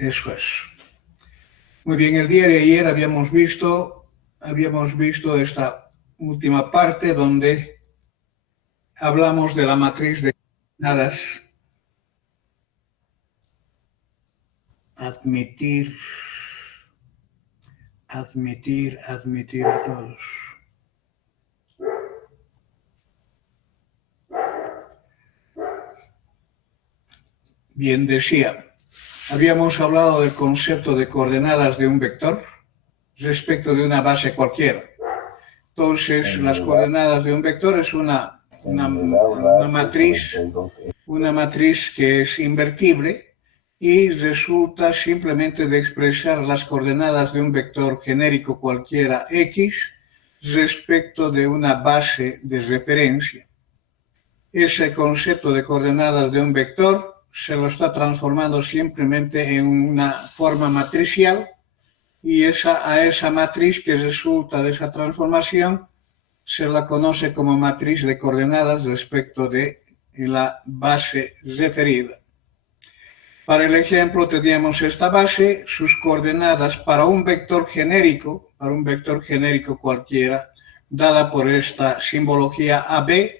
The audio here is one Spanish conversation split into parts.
Eso es. Muy bien, el día de ayer habíamos visto esta última parte donde hablamos de la matriz de coordenadas. Admitir a todos. Bien, habíamos hablado del concepto de coordenadas de un vector respecto de una base cualquiera. Entonces, las coordenadas de un vector es una matriz que es invertible y resulta simplemente de expresar las coordenadas de un vector genérico cualquiera X respecto de una base de referencia. Ese concepto de coordenadas de un vector se lo está transformando simplemente en una forma matricial y a esa matriz que resulta de esa transformación se la conoce como matriz de coordenadas respecto de la base referida. Para el ejemplo teníamos esta base, sus coordenadas para un vector genérico cualquiera, dada por esta simbología AB,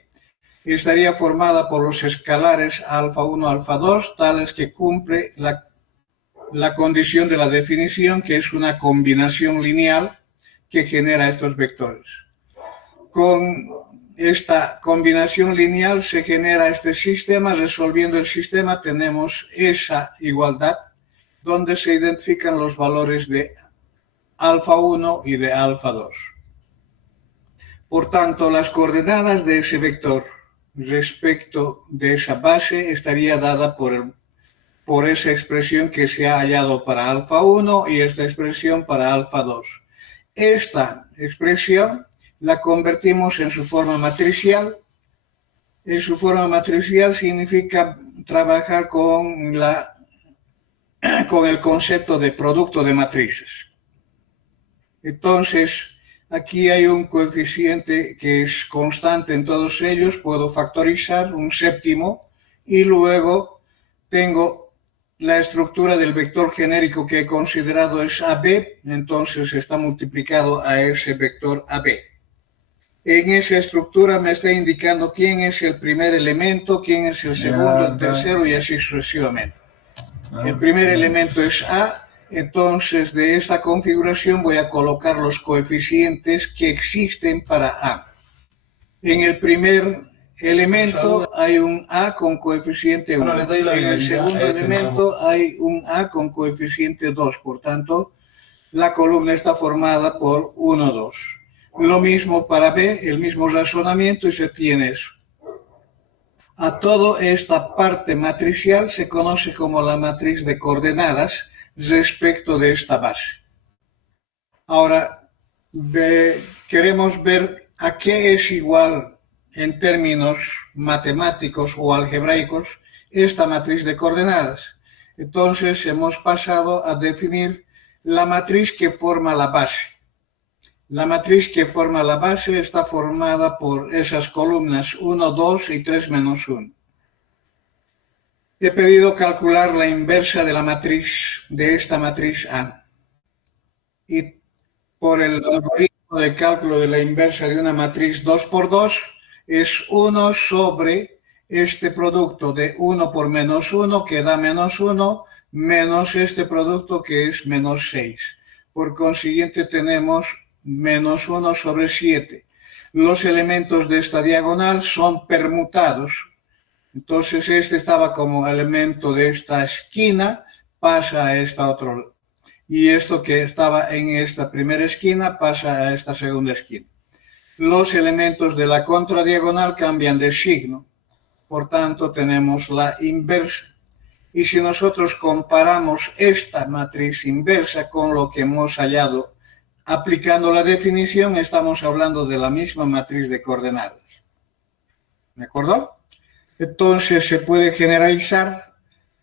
estaría formada por los escalares alfa 1, alfa 2, tales que cumple la condición de la definición, que es una combinación lineal que genera estos vectores. Con esta combinación lineal se genera este sistema. Resolviendo el sistema tenemos esa igualdad donde se identifican los valores de alfa 1 y de alfa 2. Por tanto, las coordenadas de ese vector respecto de esa base estaría dada por esa expresión que se ha hallado para alfa 1 y esta expresión para alfa 2. Esta expresión la convertimos en su forma matricial. En su forma matricial significa trabajar con el concepto de producto de matrices. Entonces, aquí hay un coeficiente que es constante en todos ellos. Puedo factorizar un séptimo y luego tengo la estructura del vector genérico que he considerado es AB, entonces está multiplicado a ese vector AB. En esa estructura me está indicando quién es el primer elemento, quién es el segundo, el tercero y así sucesivamente. El primer elemento es A, entonces de esta configuración voy a colocar los coeficientes que existen para A. En el primer elemento hay un A con coeficiente 1. En el segundo elemento hay un A con coeficiente 2. Por tanto, la columna está formada por 1, 2. Lo mismo para B, el mismo razonamiento y se tiene eso. A toda esta parte matricial se conoce como la matriz de coordenadas respecto de esta base. Ahora, queremos ver a qué es igual en términos matemáticos o algebraicos esta matriz de coordenadas. Entonces hemos pasado a definir la matriz que forma la base. La matriz que forma la base está formada por esas columnas 1, 2 y 3 menos 1. He pedido calcular la inversa de la matriz, de esta matriz A. Y por el algoritmo de cálculo de la inversa de una matriz 2 por 2 es 1 sobre este producto de 1 por menos 1 que da menos 1 menos este producto que es menos 6. Por consiguiente tenemos menos 1 sobre 7. Los elementos de esta diagonal son permutados. Entonces este estaba como elemento de esta esquina, pasa a esta otra. Y esto que estaba en esta primera esquina pasa a esta segunda esquina. Los elementos de la contradiagonal cambian de signo. Por tanto, tenemos la inversa. Y si nosotros comparamos esta matriz inversa con lo que hemos hallado aplicando la definición, estamos hablando de la misma matriz de coordenadas. ¿De acuerdo? Entonces se puede generalizar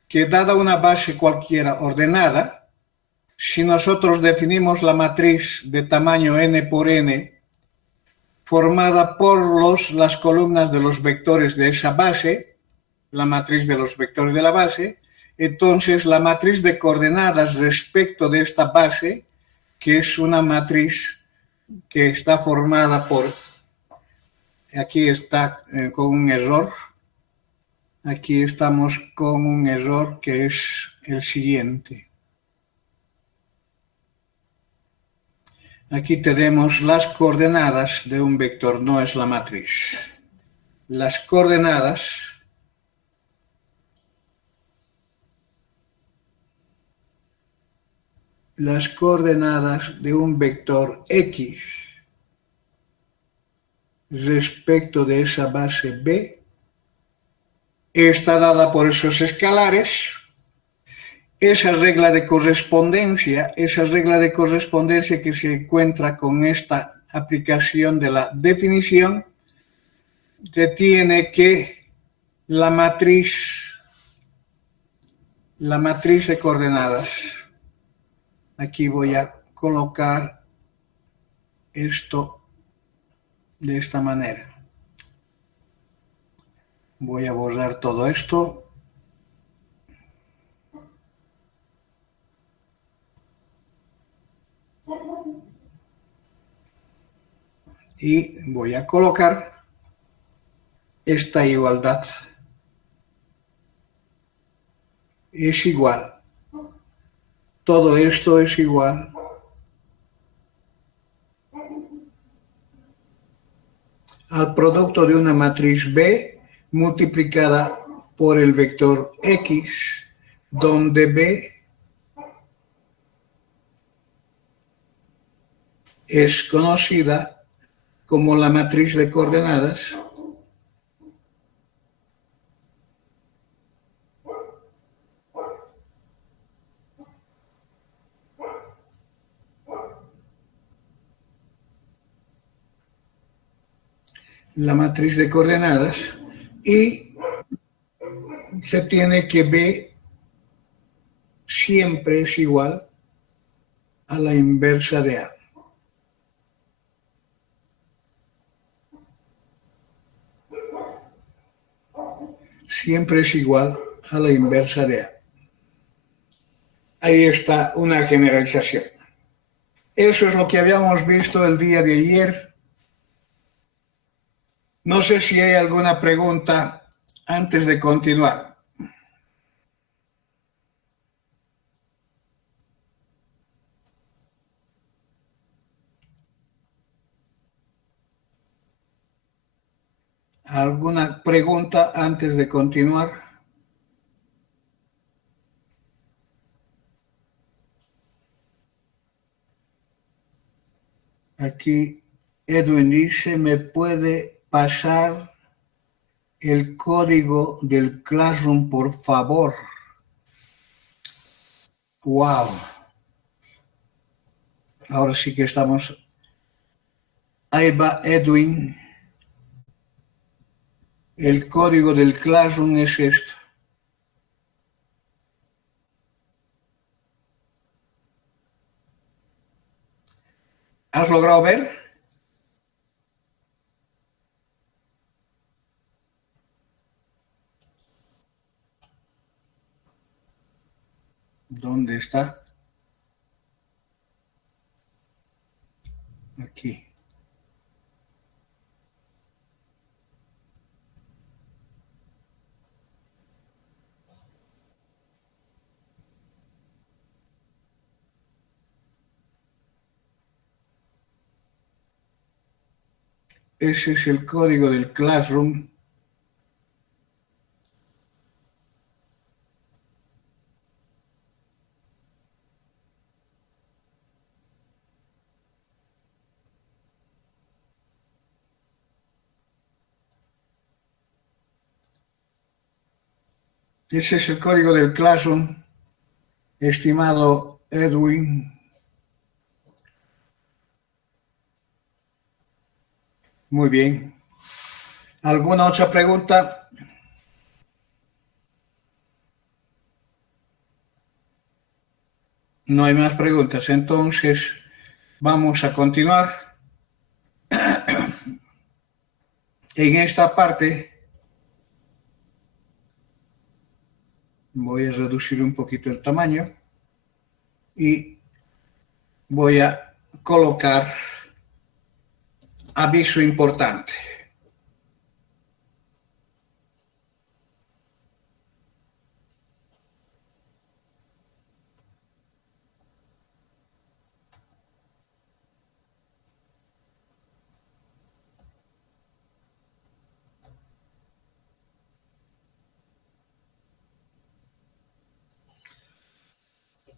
que dada una base cualquiera ordenada, si nosotros definimos la matriz de tamaño n por n, formada por las columnas de los vectores de esa base, la matriz de los vectores de la base, Entonces, la matriz de coordenadas respecto de esta base, que es una matriz que está formada por, aquí está con un error, aquí estamos con un error que es el siguiente. Aquí tenemos las coordenadas de un vector, no es la matriz. Las coordenadas de un vector X respecto de esa base B está dada por esos escalares. Esa regla de correspondencia que se encuentra con esta aplicación de la definición, te tiene que la matriz de coordenadas. Aquí voy a colocar esto de esta manera. Voy a borrar todo esto. Y voy a colocar esta igualdad. Es igual. Todo esto es igual al producto de una matriz B multiplicada por el vector X, donde B es conocida como la matriz de coordenadas y se tiene que B siempre es igual a la inversa de A. Siempre es igual a la inversa de A. Ahí está una generalización. Eso es lo que habíamos visto el día de ayer. No sé si hay alguna pregunta antes de continuar. ¿Alguna pregunta antes de continuar? Aquí Edwin dice, ¿me puede pasar el código del Classroom, por favor? Wow. Ahora sí que estamos. Ahí va Edwin. El código del Classroom es esto. ¿Has logrado ver? ¿Dónde está? Aquí. Ese es el código del Classroom. Ese es el código del Classroom, estimado Edwin. Muy bien. ¿Alguna otra pregunta? No hay más preguntas. Entonces, vamos a continuar. En esta parte Voy a reducir un poquito el tamaño y voy a colocar aviso importante.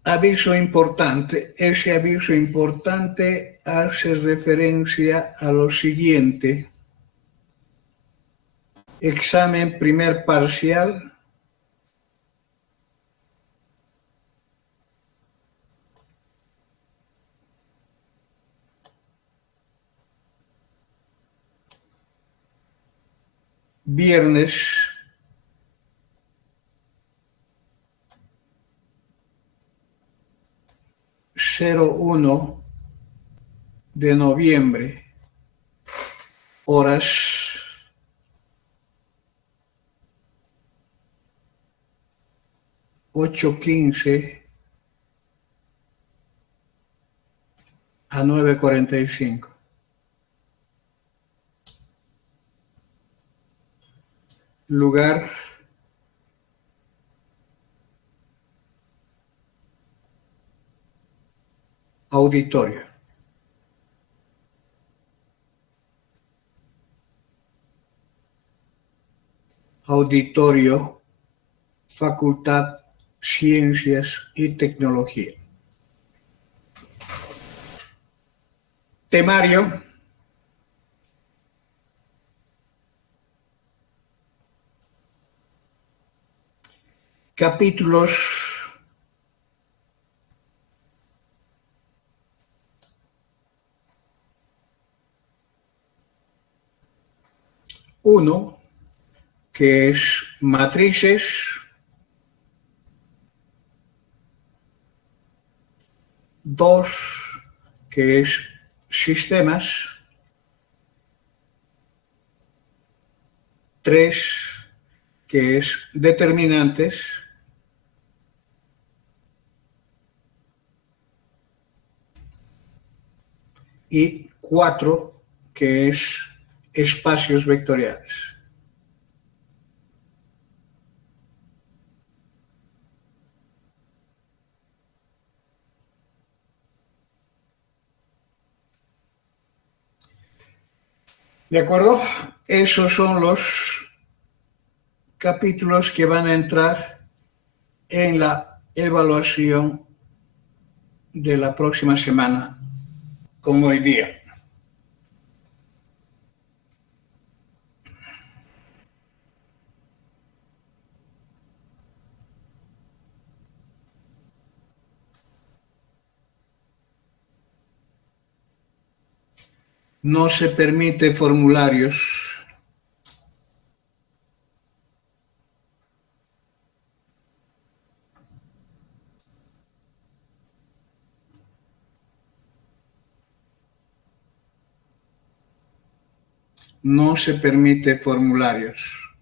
Aviso importante. Ese aviso importante hace referencia a lo siguiente. Examen primer parcial. Viernes 01 de noviembre, horas 8:15 a 9:45. Lugar auditorio. Auditorio, Facultad Ciencias y Tecnología. Temario. Capítulos 1, que es matrices. 2, que es sistemas. 3, que es determinantes. Y 4, que es espacios vectoriales. ¿De acuerdo? Esos son los capítulos que van a entrar en la evaluación de la próxima semana, como hoy día. No se permite formularios. No se permite formularios.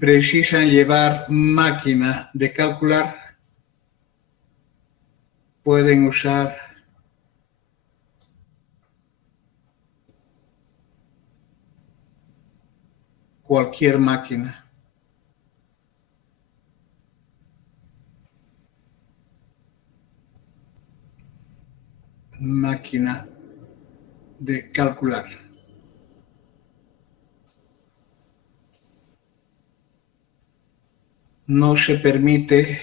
Precisan llevar máquina de calcular. Pueden usar cualquier máquina. Máquina de calcular. No se permite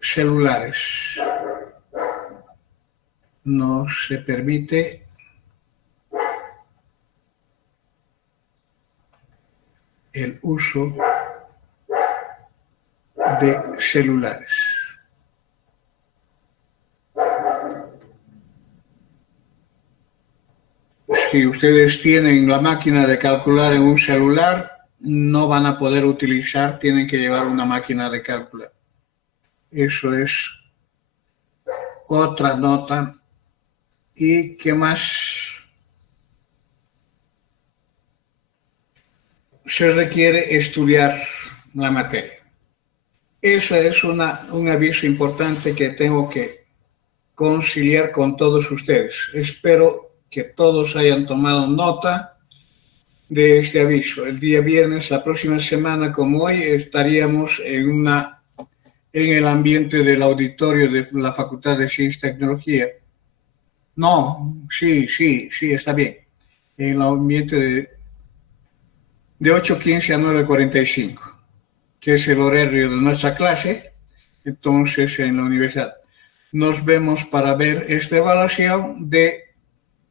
celulares. No se permite el uso de celulares. Si ustedes tienen la máquina de calcular en un celular, no van a poder utilizar, tienen que llevar una máquina de calcular. Eso es otra nota. ¿Y qué más? se requiere estudiar la materia. Ese es un aviso importante que tengo que conciliar con todos ustedes. Espero que todos hayan tomado nota de este aviso. El día viernes, la próxima semana, como hoy, estaríamos en el ambiente del auditorio de la Facultad de Ciencia y Tecnología. No, sí, está bien. En el ambiente de 8:15 a 9:45, que es el horario de nuestra clase, entonces en la universidad. Nos vemos para ver esta evaluación de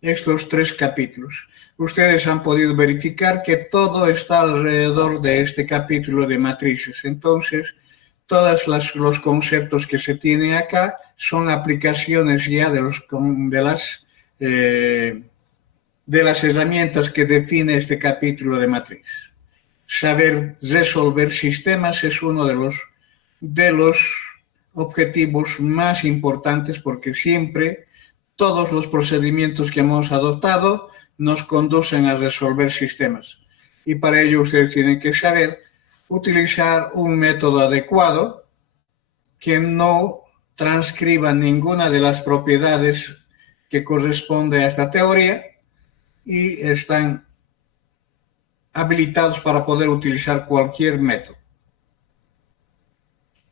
estos 3 capítulos. Ustedes han podido verificar que todo está alrededor de este capítulo de matrices. Entonces, todos los conceptos que se tienen acá son aplicaciones ya de las herramientas que define este capítulo de matriz. Saber resolver sistemas es uno de los objetivos más importantes, porque siempre todos los procedimientos que hemos adoptado nos conducen a resolver sistemas. Y para ello ustedes tienen que saber utilizar un método adecuado que no transcriba ninguna de las propiedades que corresponde a esta teoría y están habilitados para poder utilizar cualquier método.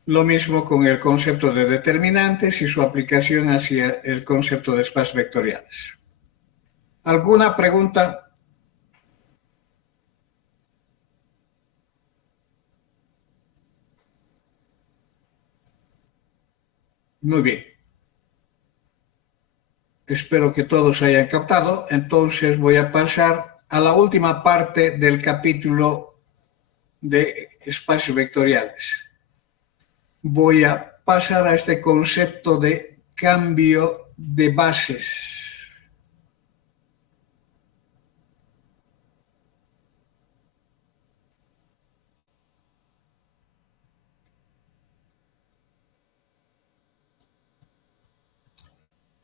Lo mismo con el concepto de determinantes y su aplicación hacia el concepto de espacios vectoriales. ¿Alguna pregunta? Muy bien. Espero que todos hayan captado. Entonces voy a pasar a la última parte del capítulo de espacios vectoriales. Voy a pasar a este concepto de cambio de bases.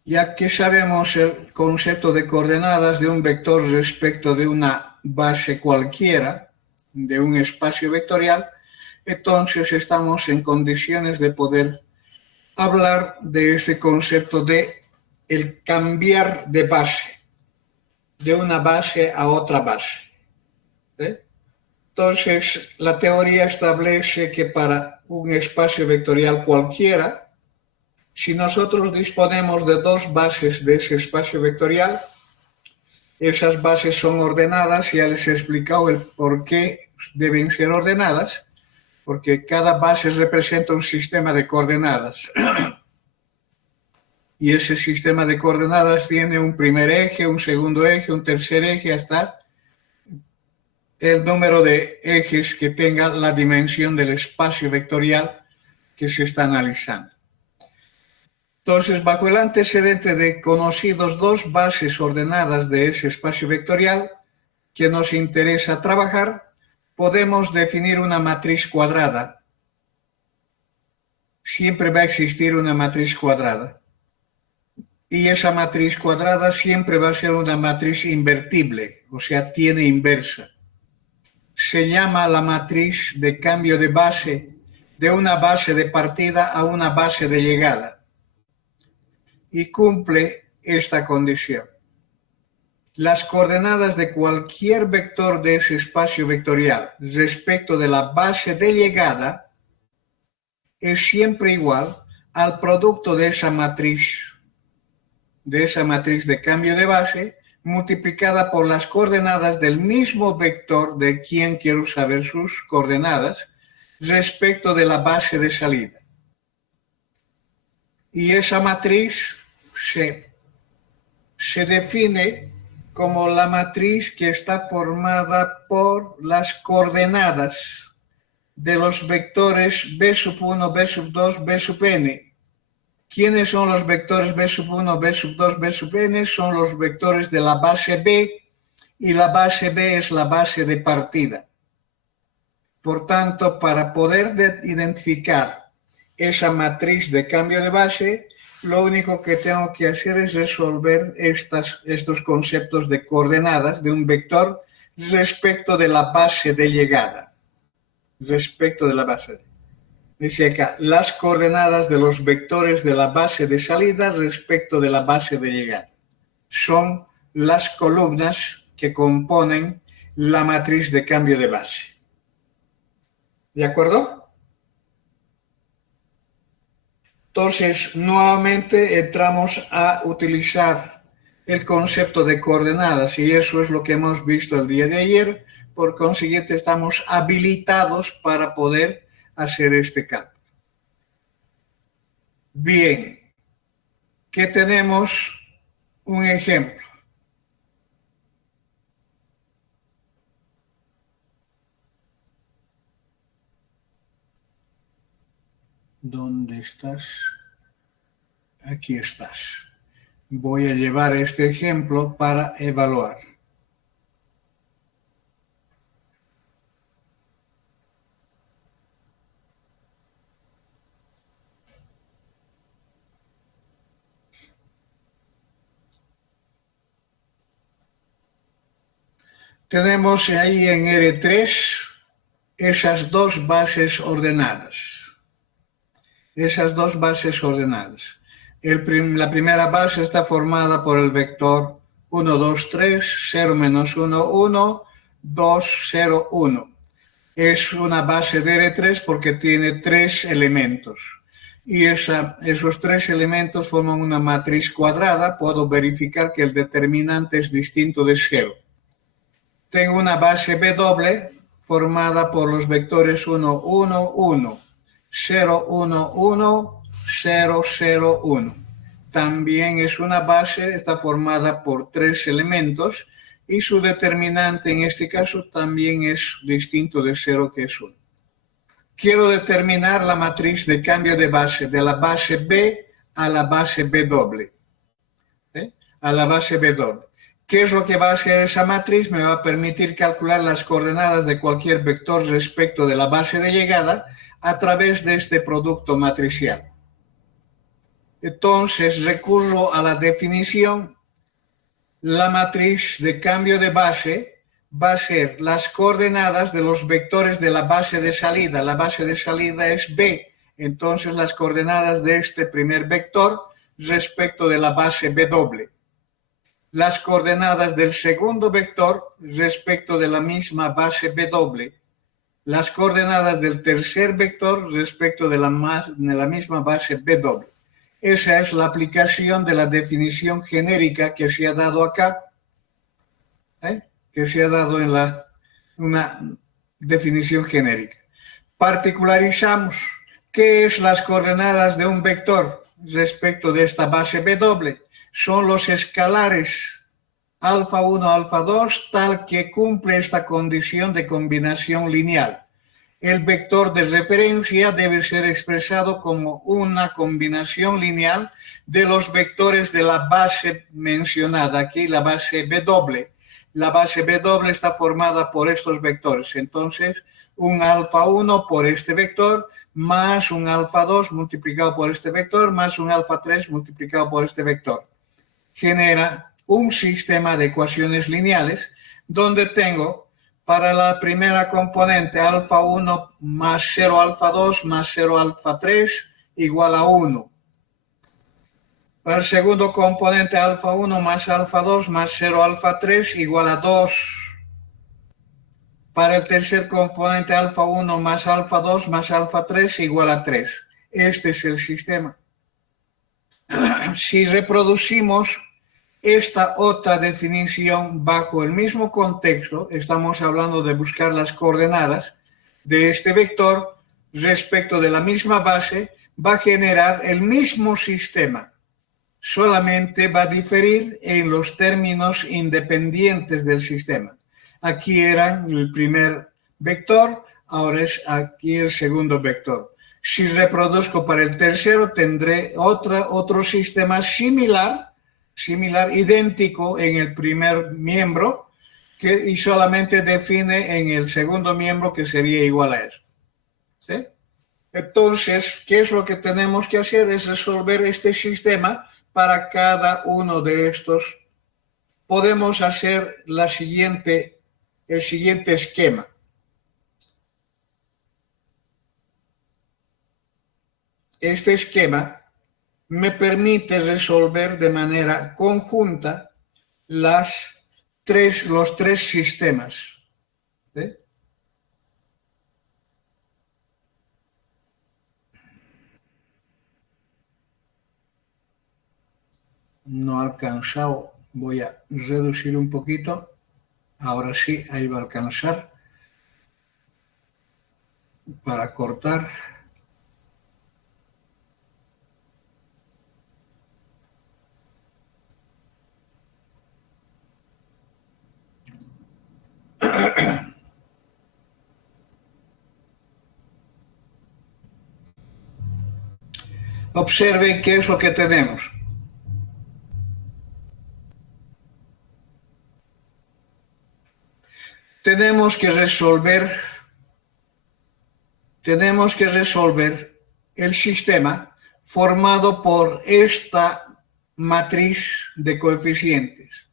Ya que sabemos el concepto de coordenadas de un vector respecto de una base cualquiera de un espacio vectorial, entonces estamos en condiciones de poder hablar de este concepto de el cambiar de base, de una base a otra base. Entonces, la teoría establece que para un espacio vectorial cualquiera, si nosotros disponemos de 2 bases de ese espacio vectorial, esas bases son ordenadas. Ya les he explicado el por qué deben ser ordenadas, porque cada base representa un sistema de coordenadas. Y ese sistema de coordenadas tiene un primer eje, un segundo eje, un tercer eje, hasta el número de ejes que tenga la dimensión del espacio vectorial que se está analizando. Entonces, bajo el antecedente de conocidos 2 bases ordenadas de ese espacio vectorial que nos interesa trabajar, podemos definir una matriz cuadrada. Siempre va a existir una matriz cuadrada. Y esa matriz cuadrada siempre va a ser una matriz invertible, o sea, tiene inversa. Se llama la matriz de cambio de base, de una base de partida a una base de llegada. Y cumple esta condición. Las coordenadas de cualquier vector de ese espacio vectorial respecto de la base de llegada es siempre igual al producto de esa matriz de cambio de base multiplicada por las coordenadas del mismo vector de quien quiero saber sus coordenadas respecto de la base de salida. Y esa matriz se define como la matriz que está formada por las coordenadas de los vectores B sub 1, B sub 2, B sub n. ¿Quiénes son los vectores B sub 1, B sub 2, B sub n? Son los vectores de la base B, y la base B es la base de partida. Por tanto, para poder identificar esa matriz de cambio de base, lo único que tengo que hacer es resolver estos conceptos de coordenadas de un vector respecto de la base de llegada. Respecto de la base. Dice acá, las coordenadas de los vectores de la base de salida respecto de la base de llegada. Son las columnas que componen la matriz de cambio de base. ¿De acuerdo? Entonces, nuevamente entramos a utilizar el concepto de coordenadas y eso es lo que hemos visto el día de ayer. Por consiguiente, estamos habilitados para poder hacer este cálculo. Bien, ¿qué tenemos? Un ejemplo. ¿Dónde estás? Aquí estás. Voy a llevar este ejemplo para evaluar. Tenemos ahí en R3 esas dos bases ordenadas. Esas dos bases ordenadas. La primera base está formada por el vector 1, 2, 3, 0, menos 1, 1, 2, 0, 1. Es una base de R3 porque tiene tres elementos. Y esos tres elementos forman una matriz cuadrada. Puedo verificar que el determinante es distinto de 0. Tengo una base B doble formada por los vectores 1, 1, 1, 0, 1, 1, 0, 0, 1. También es una base, está formada por tres elementos y su determinante en este caso también es distinto de 0, que es 1. Quiero determinar la matriz de cambio de base de la base B a la base B doble. A la base B doble. ¿Qué es lo que va a hacer esa matriz? Me va a permitir calcular las coordenadas de cualquier vector respecto de la base de llegada a través de este producto matricial. Entonces recurro a la definición. La matriz de cambio de base va a ser las coordenadas de los vectores de la base de salida. La base de salida es B. Entonces las coordenadas de este primer vector respecto de la base B doble. Las coordenadas del segundo vector respecto de la misma base B doble. Las coordenadas del tercer vector respecto de la misma base B doble. Esa es la aplicación de la definición genérica que se ha dado acá, que se ha dado en una definición genérica. Particularizamos qué es las coordenadas de un vector respecto de esta base B doble. Son los escalares alfa 1, alfa 2, tal que cumple esta condición de combinación lineal. El vector de referencia debe ser expresado como una combinación lineal de los vectores de la base mencionada aquí, la base B doble. La base B doble está formada por estos vectores. Entonces, un alfa 1 por este vector, más un alfa 2 multiplicado por este vector, más un alfa 3 multiplicado por este vector. Genera un sistema de ecuaciones lineales donde tengo para la primera componente alfa 1 más 0 alfa 2 más 0 alfa 3 igual a 1. Para el segundo componente alfa 1 más alfa 2 más 0 alfa 3 igual a 2. Para el tercer componente alfa 1 más alfa 2 más alfa 3 igual a 3. Este es el sistema. Si reproducimos esta otra definición bajo el mismo contexto, estamos hablando de buscar las coordenadas de este vector respecto de la misma base, va a generar el mismo sistema, solamente va a diferir en los términos independientes del sistema. Aquí era el primer vector, ahora es aquí el segundo vector. Si reproduzco para el tercero, tendré otro sistema similar, idéntico en el primer miembro, y solamente define en el segundo miembro que sería igual a esto. ¿Sí? Entonces, ¿qué es lo que tenemos que hacer? Es resolver este sistema para cada uno de estos. Podemos hacer la siguiente el siguiente esquema. Este esquema me permite resolver de manera conjunta los tres sistemas. ¿Sí? No ha alcanzado, voy a reducir un poquito. Ahora sí, ahí va a alcanzar para cortar. Observen qué es lo que tenemos. Tenemos que resolver el sistema formado por esta matriz de coeficientes.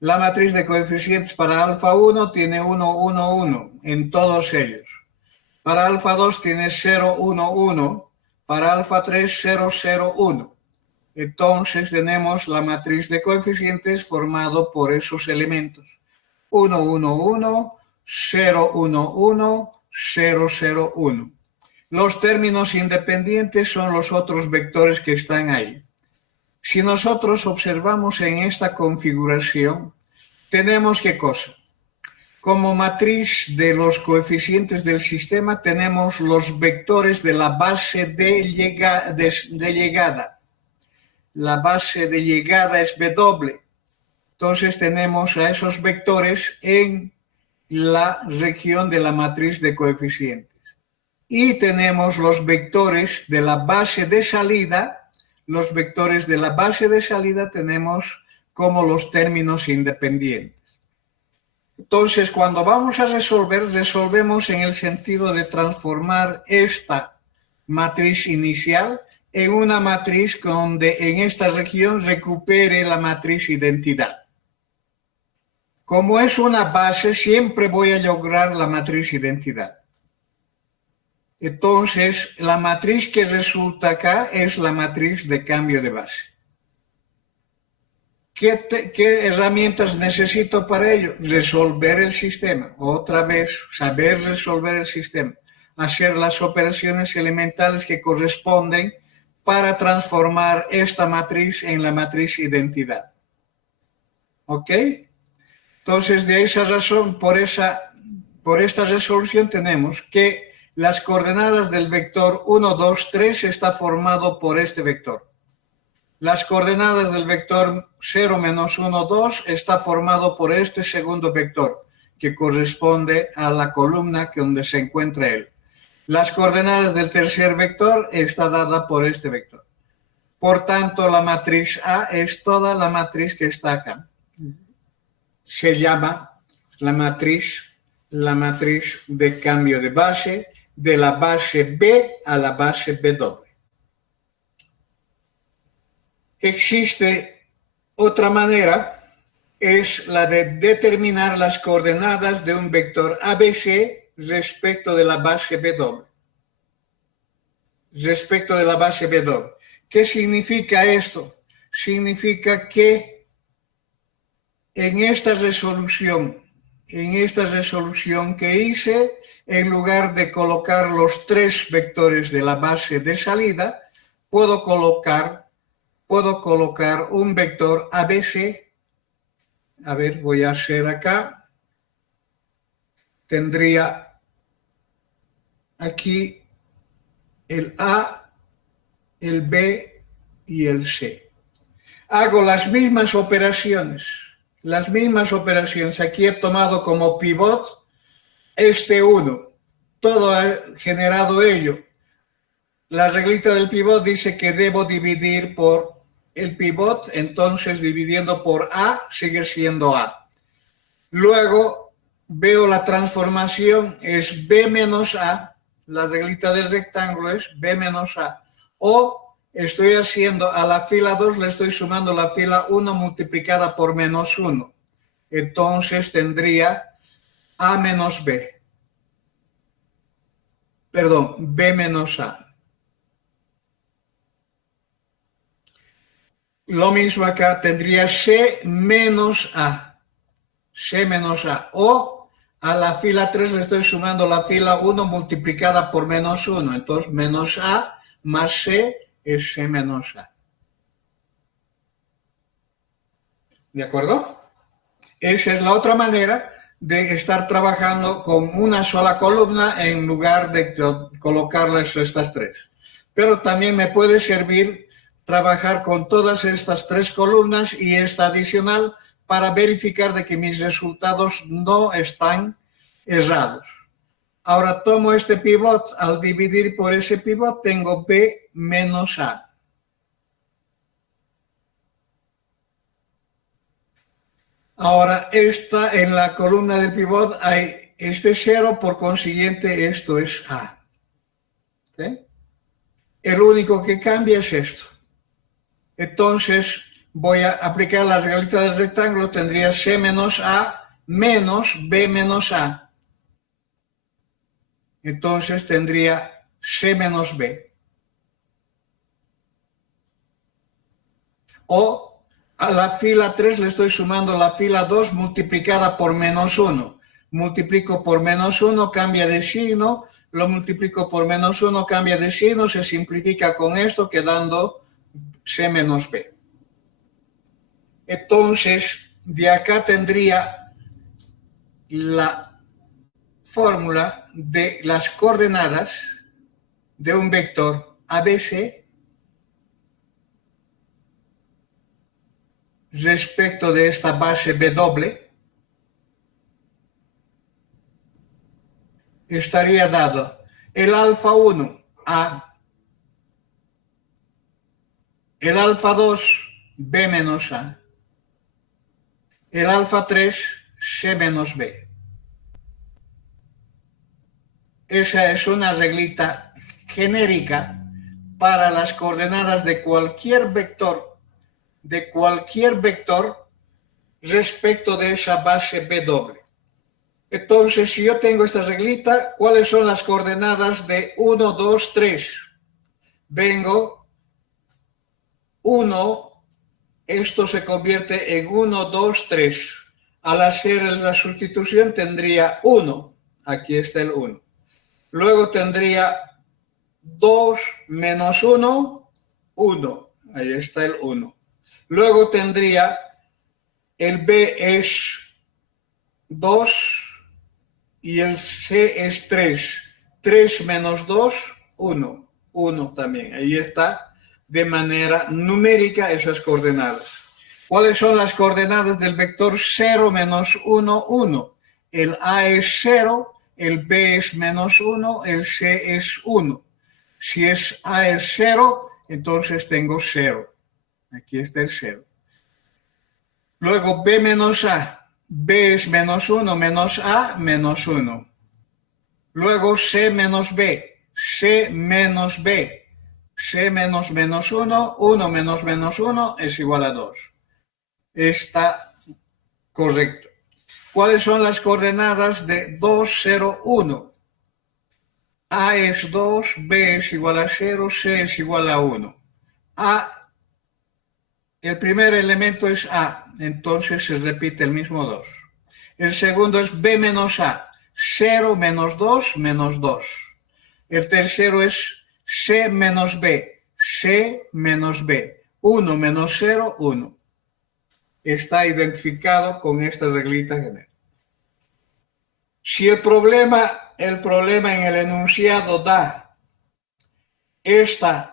La matriz de coeficientes para alfa 1 tiene 1, 1, 1 en todos ellos. Para alfa 2 tiene 0, 1, 1. Para alfa 3, 0, 0, 1. Entonces tenemos la matriz de coeficientes formado por esos elementos. 1, 1, 1, 0, 1, 1, 0, 0, 1. Los términos independientes son los otros vectores que están ahí. Si nosotros observamos en esta configuración, tenemos ¿qué cosa? Como matriz de los coeficientes del sistema tenemos los vectores de la base de llegada. La base de llegada es W. Entonces tenemos a esos vectores en la región de la matriz de coeficientes. Y tenemos los vectores de la base de salida. Los vectores de la base de salida tenemos como los términos independientes. Entonces, cuando vamos a resolvemos en el sentido de transformar esta matriz inicial en una matriz donde en esta región recupere la matriz identidad. Como es una base, siempre voy a lograr la matriz identidad. Entonces, la matriz que resulta acá es la matriz de cambio de base. ¿Qué herramientas necesito para ello? Resolver el sistema. Otra vez, saber resolver el sistema. Hacer las operaciones elementales que corresponden para transformar esta matriz en la matriz identidad. ¿Ok? Entonces, de esa razón, por esta resolución tenemos que las coordenadas del vector 1, 2, 3 está formado por este vector. Las coordenadas del vector 0, menos 1, 2 está formado por este segundo vector, que corresponde a la columna donde se encuentra él. Las coordenadas del tercer vector está dada por este vector. Por tanto, la matriz A es toda la matriz que está acá. Se llama la matriz de cambio de base, de la base B a la base W. Existe otra manera, es la de determinar las coordenadas de un vector ABC respecto de la base W. Respecto de la base W. ¿Qué significa esto? Significa que en esta resolución que hice, en lugar de colocar los tres vectores de la base de salida, puedo colocar un vector ABC. A ver, voy a hacer acá. Tendría aquí el A, el B y el C. Hago las mismas operaciones. Aquí he tomado como pivot este 1. Todo ha generado ello. La reglita del pivot dice que debo dividir por el pivot, entonces dividiendo por A sigue siendo A. Luego veo la transformación, es B menos A, la reglita del rectángulo es B menos A. O estoy haciendo a la fila 2, le estoy sumando la fila 1 multiplicada por menos 1. Entonces tendría A menos B. Perdón, B menos A. Lo mismo acá, tendría C menos A. C menos A. O a la fila 3 le estoy sumando la fila 1 multiplicada por menos 1. Entonces, menos A más C es C menos A. ¿De acuerdo? Esa es la otra manera de estar trabajando con una sola columna en lugar de colocarles estas tres. Pero también me puede servir trabajar con todas estas tres columnas y esta adicional para verificar de que mis resultados no están errados. Ahora tomo este pivot, al dividir por ese pivot tengo B menos A. Ahora, en la columna del pivot hay este 0, por consiguiente esto es A. ¿Okay? El único que cambia es esto. Entonces, voy a aplicar la reglita del rectángulo, tendría C menos A menos B menos A. Entonces tendría C menos B. O a la fila 3 le estoy sumando la fila 2 multiplicada por menos 1. Multiplico por menos 1, cambia de signo. Lo multiplico por menos 1, cambia de signo. Se simplifica con esto, quedando C menos B. Entonces, de acá tendría la fórmula de las coordenadas de un vector ABC respecto de esta base B doble, estaría dado el alfa 1 A, el alfa 2 B menos A, el alfa 3 C menos B. Esa es una reglita genérica para las coordenadas de cualquier vector respecto de esa base B doble. Entonces, si yo tengo esta reglita, ¿cuáles son las coordenadas de 1, 2, 3? Vengo 1, esto se convierte en 1, 2, 3. Al hacer la sustitución tendría 1, aquí está el 1. Luego tendría 2 menos 1, 1, ahí está el 1. Luego tendría el B es 2 y el C es 3. 3 menos 2, 1. 1 también. Ahí está de manera numérica esas coordenadas. ¿Cuáles son las coordenadas del vector 0 menos 1, 1? El A es 0, el B es menos 1, el C es 1. Si es A es 0, entonces tengo 0. Aquí está el 0. Luego B menos A. B es menos 1, menos A, menos 1. Luego C menos B. C menos B. C menos menos 1. 1 menos menos 1 es igual a 2. Está correcto. ¿Cuáles son las coordenadas de 2, 0, 1? A es 2, B es igual a 0, C es igual a 1. El primer elemento es A, entonces se repite el mismo 2. El segundo es B menos A, 0 menos 2 menos 2. El tercero es C menos B, C menos B, 1 menos 0, 1. Está identificado con esta reglita general. Si el problema en el enunciado da esta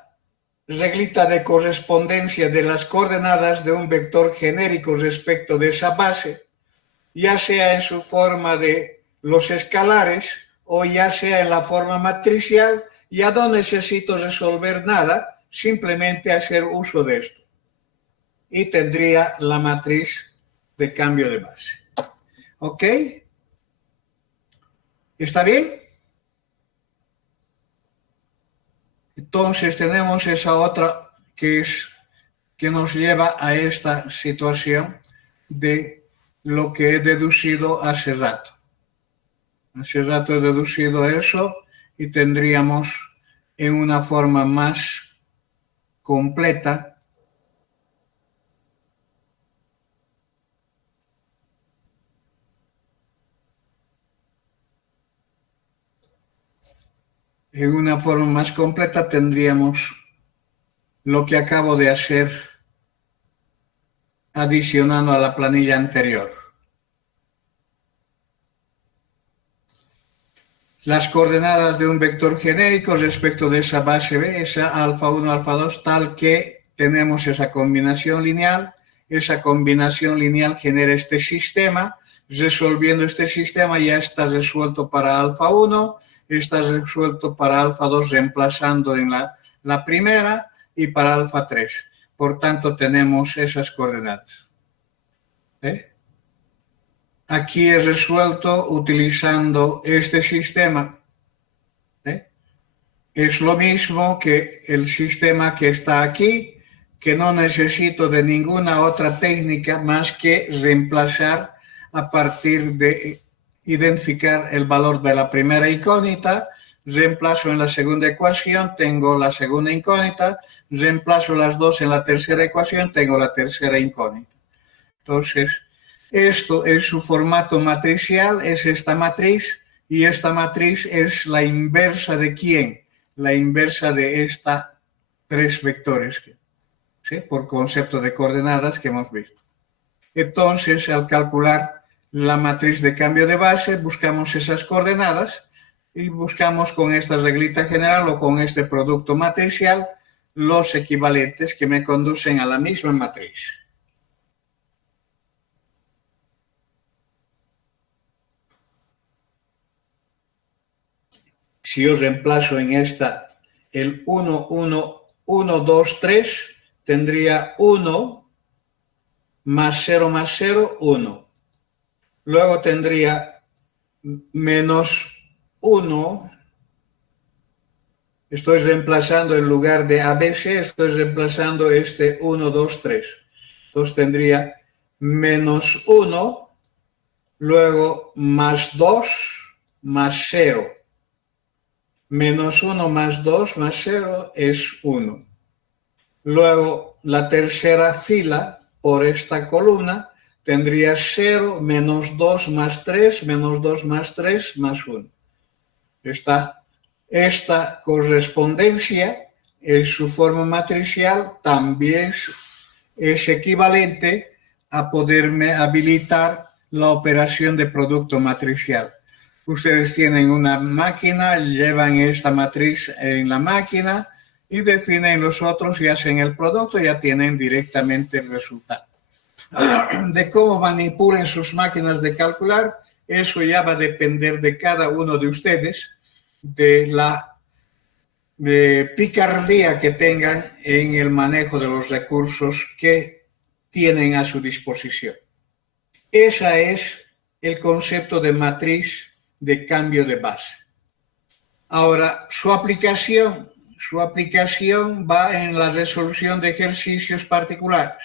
reglita de correspondencia de las coordenadas de un vector genérico respecto de esa base, ya sea en su forma de los escalares o ya sea en la forma matricial, ya no necesito resolver nada, simplemente hacer uso de esto. Y tendría la matriz de cambio de base. ¿Ok? ¿Está bien? Entonces tenemos esa otra que nos lleva a esta situación de lo que he deducido hace rato. Hace rato he deducido eso y tendríamos en una forma más completa tendríamos lo que acabo de hacer adicionando a la planilla anterior. Las coordenadas de un vector genérico respecto de esa base B, esa alfa 1, alfa 2, tal que tenemos esa combinación lineal genera este sistema. Resolviendo este sistema ya está resuelto para alfa 1, está resuelto para alfa 2 reemplazando en la primera y para alfa 3. Por tanto, tenemos esas coordenadas. Aquí he resuelto utilizando este sistema. Es lo mismo que el sistema que está aquí, que no necesito de ninguna otra técnica más que reemplazar a partir de identificar el valor de la primera incógnita, reemplazo en la segunda ecuación, tengo la segunda incógnita, reemplazo las dos en la tercera ecuación, tengo la tercera incógnita. Entonces, esto es su formato matricial, es esta matriz, y esta matriz es la inversa de ¿quién? La inversa de estas tres vectores, ¿sí? Por concepto de coordenadas que hemos visto. Entonces, al calcular la matriz de cambio de base, buscamos esas coordenadas y buscamos con esta reglita general o con este producto matricial los equivalentes que me conducen a la misma matriz. Si yo reemplazo en esta el 1, 1, 1, 2, 3, tendría 1 más 0, 1. Luego tendría menos 1. Estoy reemplazando en lugar de ABC, estoy reemplazando este 1, 2, 3. Entonces tendría menos 1, luego más 2, más 0. Menos 1 más 2 más 0 es 1. Luego, la tercera fila por esta columna tendría 0, menos 2 más 3, menos 2 más 3 más 1. Esta correspondencia en su forma matricial también es equivalente a poderme habilitar la operación de producto matricial. Ustedes tienen una máquina, llevan esta matriz en la máquina y definen los otros y hacen el producto, ya tienen directamente el resultado. De cómo manipulen sus máquinas de calcular, eso ya va a depender de cada uno de ustedes, de la picardía que tengan en el manejo de los recursos que tienen a su disposición. Ese es el concepto de matriz de cambio de base. Ahora, su aplicación va en la resolución de ejercicios particulares.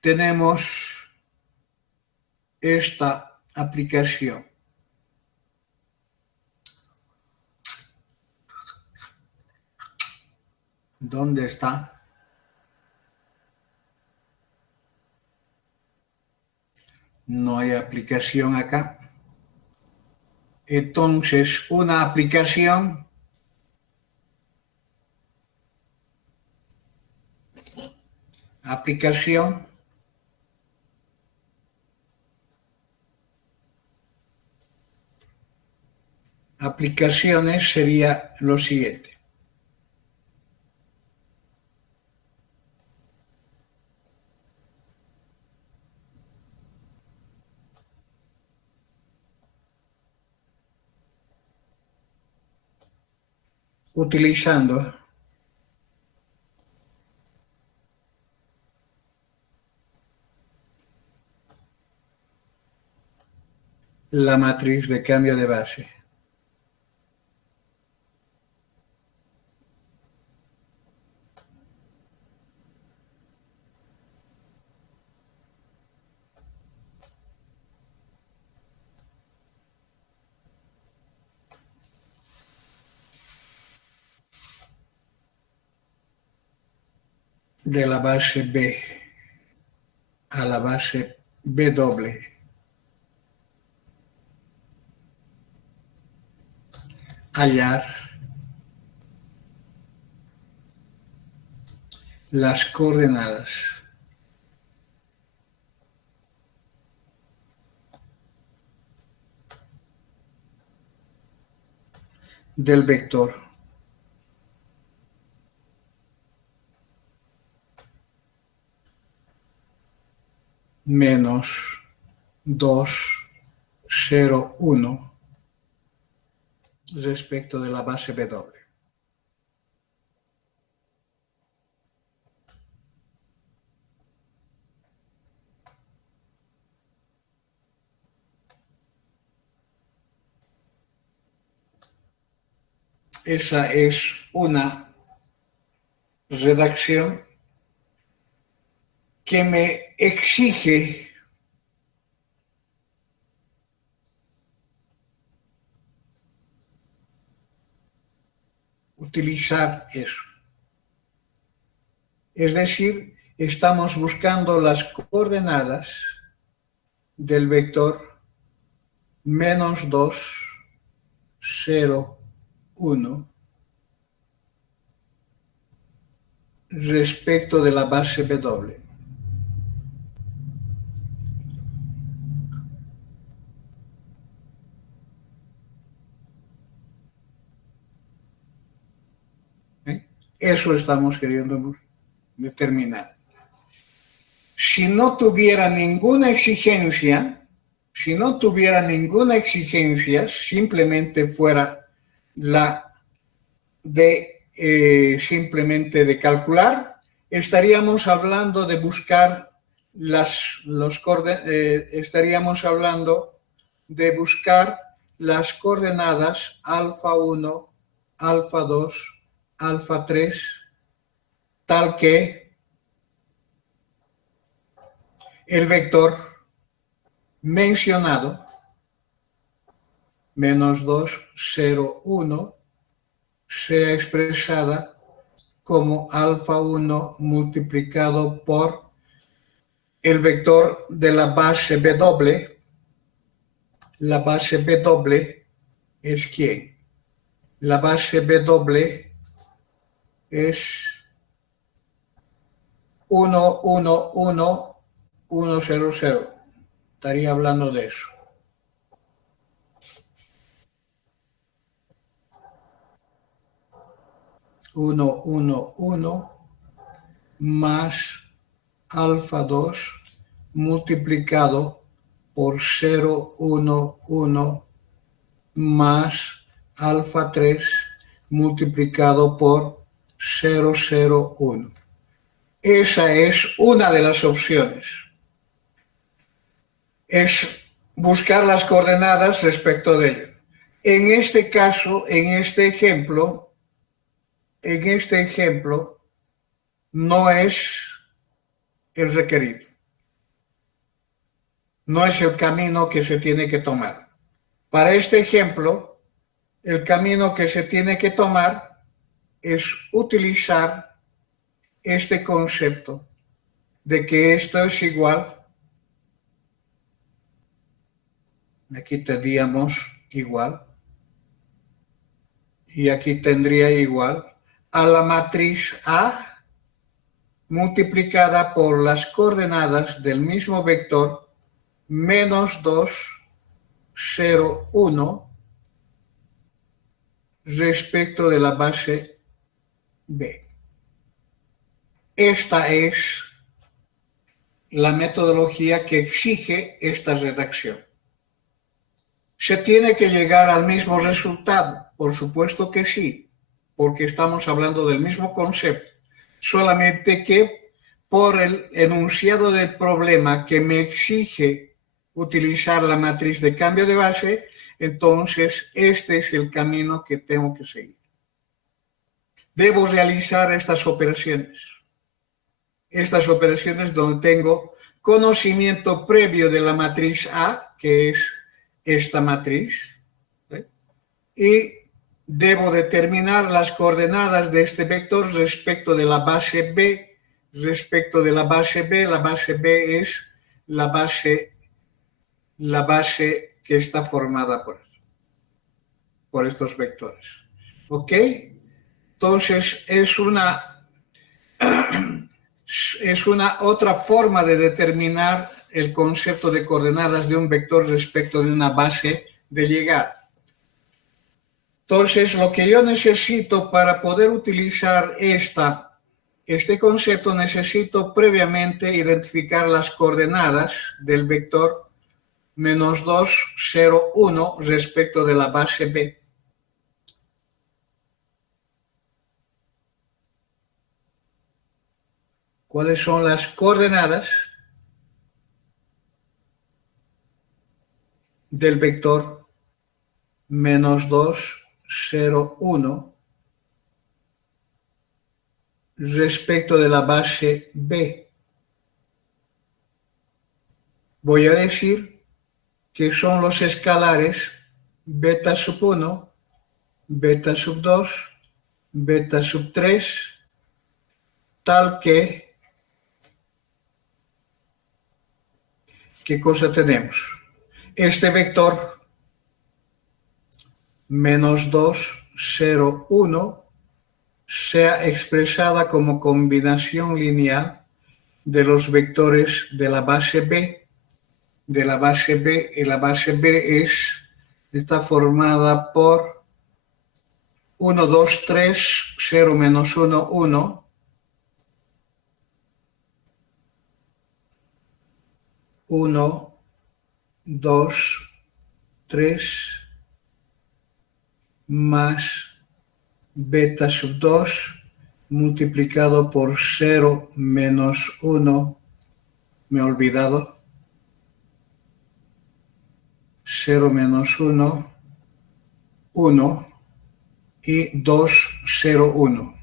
Tenemos esta aplicación. ¿Dónde está? No hay aplicación acá. Entonces, una aplicación aplicaciones sería lo siguiente. Utilizando la matriz de cambio de base. de la base B a la base B doble. Hallar las coordenadas del vector menos 2, 0, 1 respecto de la base B doble. Esa es una redacción que me exige utilizar eso. Es decir, estamos buscando las coordenadas del vector menos 2, 0, 1 respecto de la base B doble. Eso estamos queriendo determinar. Si no tuviera ninguna exigencia, simplemente fuera la de simplemente de calcular, estaríamos hablando de buscar estaríamos hablando de buscar las coordenadas alfa 1, alfa 2, alfa 3, tal que el vector mencionado, menos 2, 0, 1, sea expresada como alfa 1 multiplicado por el vector de la base B doble. La base B doble es ¿quién? La base B doble es 1, 1, 1, 1, 0, 0. Estaría hablando de eso. Uno, 1, 1 más alfa 2 multiplicado por 0, 1, 1 más alfa 3 multiplicado por 0, 0, 1. Esa es una de las opciones. Es buscar las coordenadas respecto de ello. En este caso, en este ejemplo, no es el requerido. No es el camino que se tiene que tomar. Para este ejemplo, el camino que se tiene que tomar es utilizar este concepto de que esto es igual. Aquí tendríamos igual. Y aquí tendría igual a la matriz A multiplicada por las coordenadas del mismo vector menos 2, 0, 1 respecto de la base B. Esta es la metodología que exige esta redacción. ¿Se tiene que llegar al mismo resultado? Por supuesto que sí, porque estamos hablando del mismo concepto, solamente que por el enunciado del problema que me exige utilizar la matriz de cambio de base, entonces este es el camino que tengo que seguir. Debo realizar estas operaciones donde tengo conocimiento previo de la matriz A, que es esta matriz, ¿sí? Y debo determinar las coordenadas de este vector respecto de la base B respecto de la base B es la base que está formada por estos vectores. ¿Ok? Entonces es una otra forma de determinar el concepto de coordenadas de un vector respecto de una base de llegada. Entonces, lo que yo necesito para poder utilizar este concepto, necesito previamente identificar las coordenadas del vector menos 2, 0, 1 respecto de la base B. ¿Cuáles son las coordenadas del vector menos 2, 0, 1 respecto de la base B? Voy a decir que son los escalares beta sub 1, beta sub 2, beta sub 3, tal que, ¿qué cosa tenemos? Este vector menos 2, 0, 1 sea expresada como combinación lineal de los vectores de la base B, y la base B está formada por 1, 2, 3, 0, menos 1, 1, 1, 2, 3, más beta sub 2 multiplicado por 0 menos 1, me he olvidado, 0 menos 1, 1 y 2, 0, 1.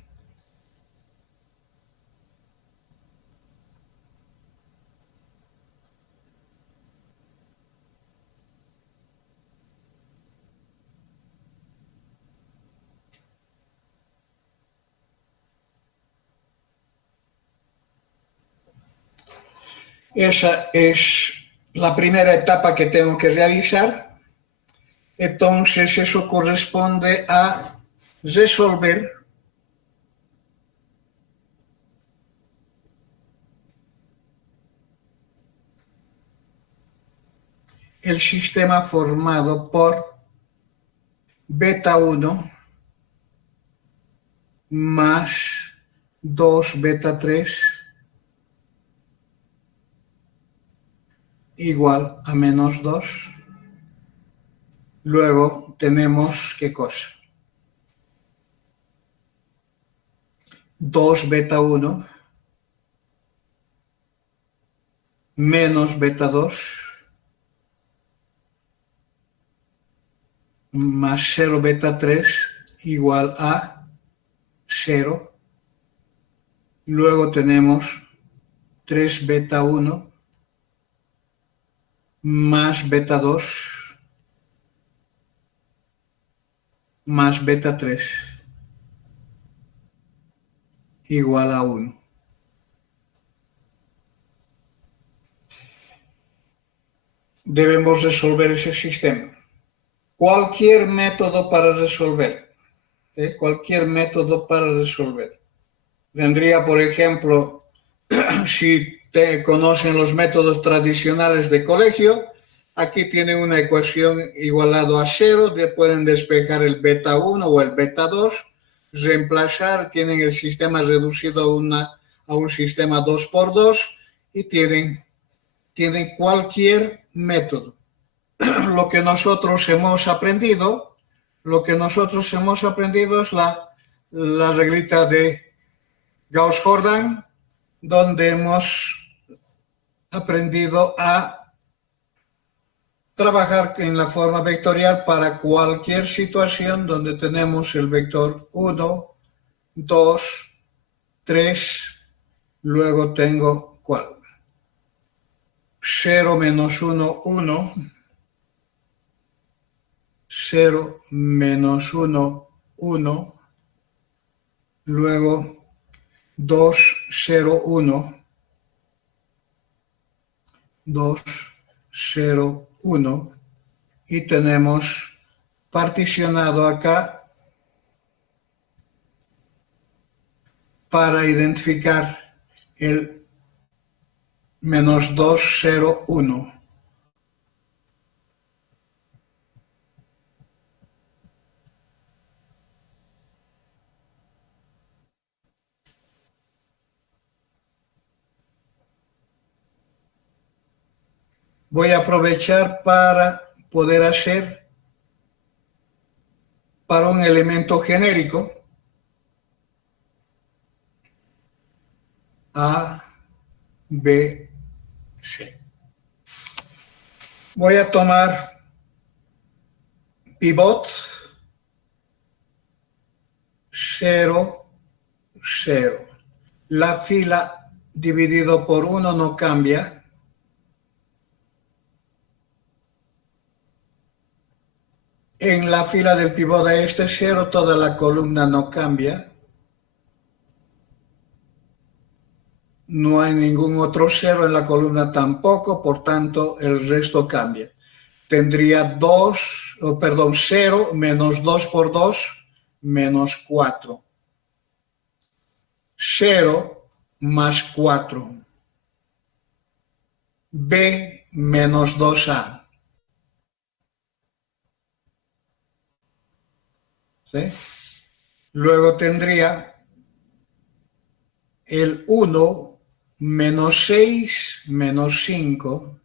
Esa es la primera etapa que tengo que realizar. Entonces eso corresponde a resolver el sistema formado por beta 1 más 2 beta 3 igual a menos 2. Luego tenemos, ¿qué cosa? 2 beta 1 menos beta 2 más 0 beta 3 igual a 0. Luego tenemos 3 beta 1 más beta 2 más beta 3 igual a 1. Debemos resolver ese sistema. Cualquier método para resolver. Cualquier método para resolver. Vendría, por ejemplo, si te conocen los métodos tradicionales de colegio, aquí tienen una ecuación igualado a 0, pueden despejar el beta 1 o el beta 2, reemplazar, tienen el sistema reducido a un sistema 2 por 2 y tienen cualquier método. Lo que nosotros hemos aprendido es la reglita de Gauss-Jordan, donde hemos aprendido a trabajar en la forma vectorial para cualquier situación donde tenemos el vector 1, 2, 3, luego tengo ¿cuál? 0 menos 1, 1, 0 menos 1, 1, luego 2, 0, 1, 2, 0, 1 y tenemos particionado acá para identificar el menos 2, 0, 1. Voy a aprovechar para poder hacer para un elemento genérico A, B, C. Voy a tomar pivot 0, 0. La fila dividido por 1 no cambia. En la fila del pivot de este 0, toda la columna no cambia. No hay ningún otro 0 en la columna tampoco, por tanto, el resto cambia. Tendría 0 menos 2 por 2, menos 4. 0 más 4. B menos 2A. ¿Sí? Luego tendría el 1 menos 6 menos 5.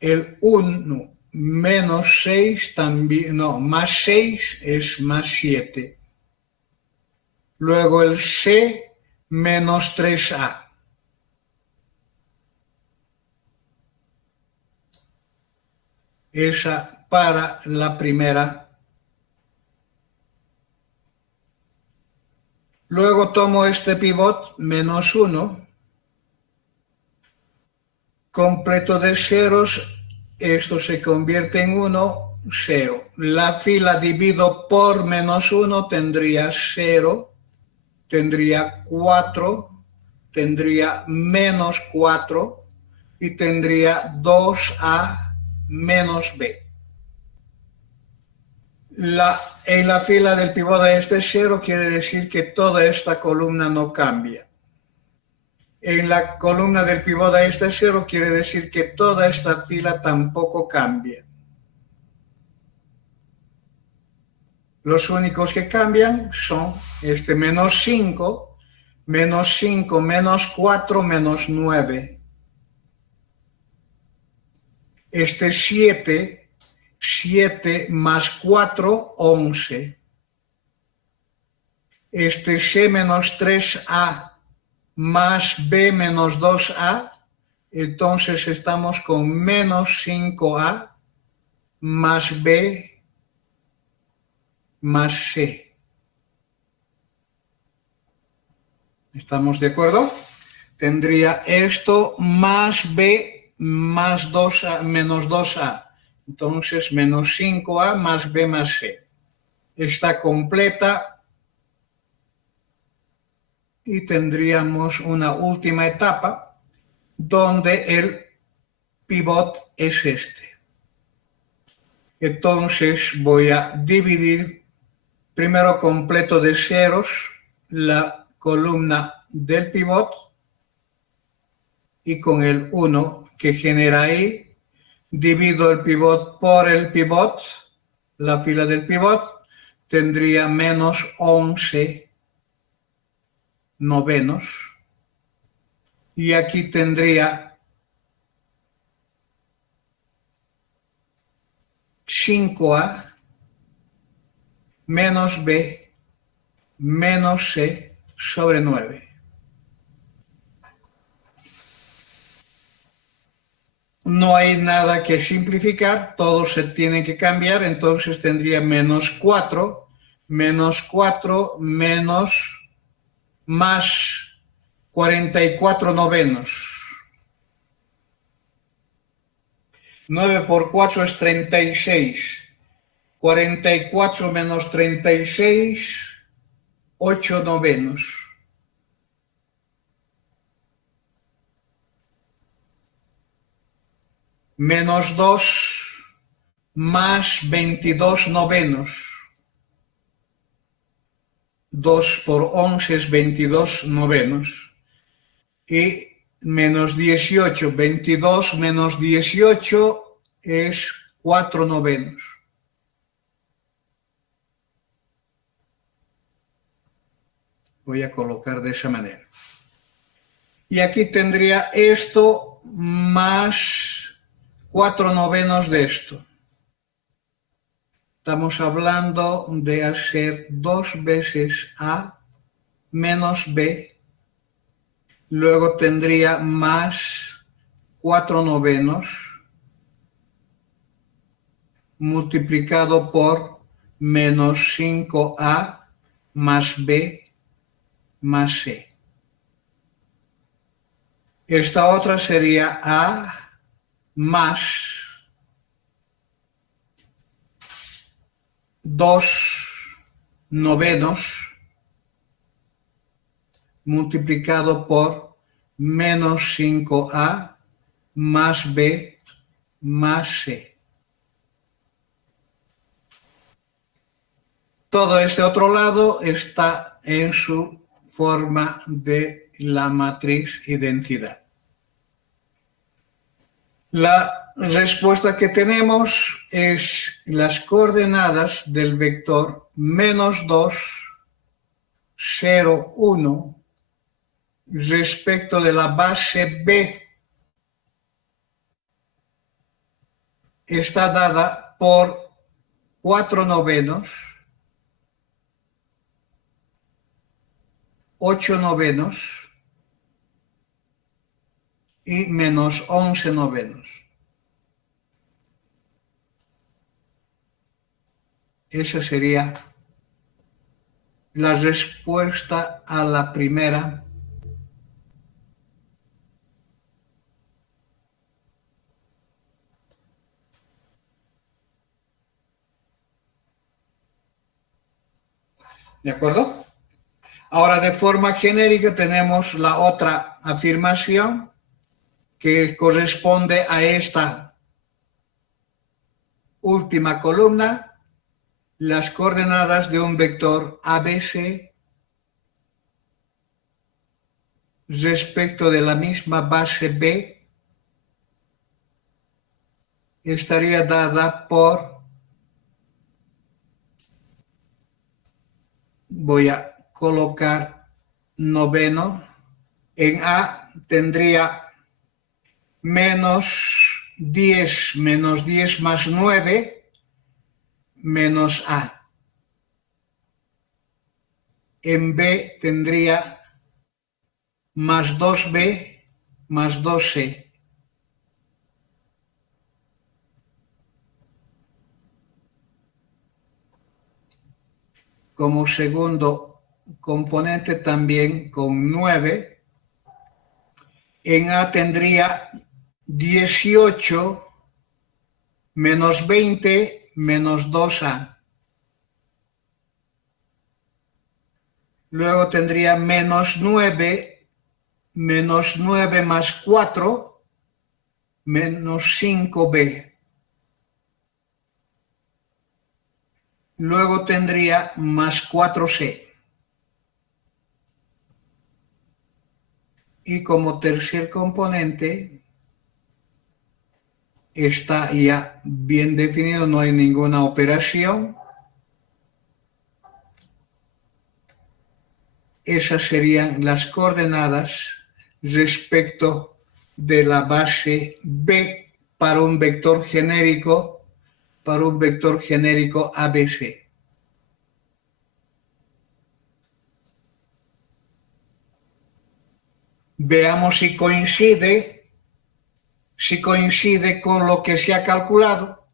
El 1 menos 6 también, no, más 6 es más 7. Luego el C menos 3A. Esa para la primera. Luego tomo este pivot menos 1, completo de ceros, esto se convierte en 1, 0. La fila divido por menos 1 tendría 0, tendría 4, tendría menos 4 y tendría 2A menos B. En la fila del pivot de este 0 quiere decir que toda esta columna no cambia. En la columna del pivot de este 0 quiere decir que toda esta fila tampoco cambia. Los únicos que cambian son este menos 5, menos 5, menos 4, menos 9. Este 7, 7 más 4, 11. Este C menos 3A más B menos 2A, entonces estamos con menos 5A más B más C. ¿Estamos de acuerdo? Tendría esto más B más 2A menos 2A. Entonces menos 5A más B más C. Está completa. Y tendríamos una última etapa donde el pivot es este. Entonces voy a dividir primero completo de ceros la columna del pivot y con el 1 que genera ahí divido el pivot por el pivot, la fila del pivot tendría menos 11 novenos y aquí tendría 5A menos B menos C sobre 9. No hay nada que simplificar, todo se tiene que cambiar, entonces tendría menos 4 menos más 44 novenos. 9 por 4 es 36. 44 menos 36, 8 novenos. menos 2 más 22 novenos. 2 por 11 es 22 novenos. Y menos 18, 22 menos 18 es 4 novenos. Voy a colocar de esa manera. Y aquí tendría esto más 4 novenos de esto. Estamos hablando de hacer 2 veces A menos B. Luego tendría más 4 novenos multiplicado por menos 5A más B más C. Esta otra sería A más 2 novenos multiplicado por menos 5A más B más C. Todo este otro lado está en su forma de la matriz identidad. La respuesta que tenemos es las coordenadas del vector menos 2, 0, 1 respecto de la base B está dada por 4 novenos, 8 novenos y menos 11 novenos. Esa sería la respuesta a la primera. ¿De acuerdo? Ahora, de forma genérica, tenemos la otra afirmación que corresponde a esta última columna. Las coordenadas de un vector ABC respecto de la misma base B estaría dada por, voy a colocar noveno, en A tendría menos 10 más 9 menos A. En B tendría más 2B más 2C. Como segundo componente también con 9. En A tendría 18 menos 20 menos 2A. Luego tendría menos 9 más 4 menos 5B. Luego tendría más 4C. Y como tercer componente está ya bien definido, no hay ninguna operación. Esas serían las coordenadas respecto de la base B para un vector genérico, ABC. Veamos si coincide con lo que se ha calculado.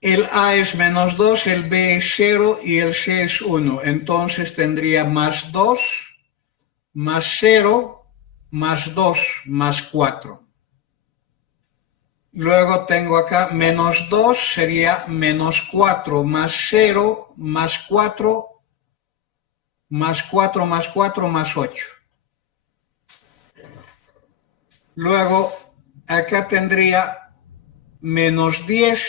El A es menos 2, el B es 0 y el C es 1. Entonces tendría más 2, más 0, más 2, más 4. Luego tengo acá menos 2, sería menos 4, más 0, más 4, más 4, más 8. Luego acá tendría menos 10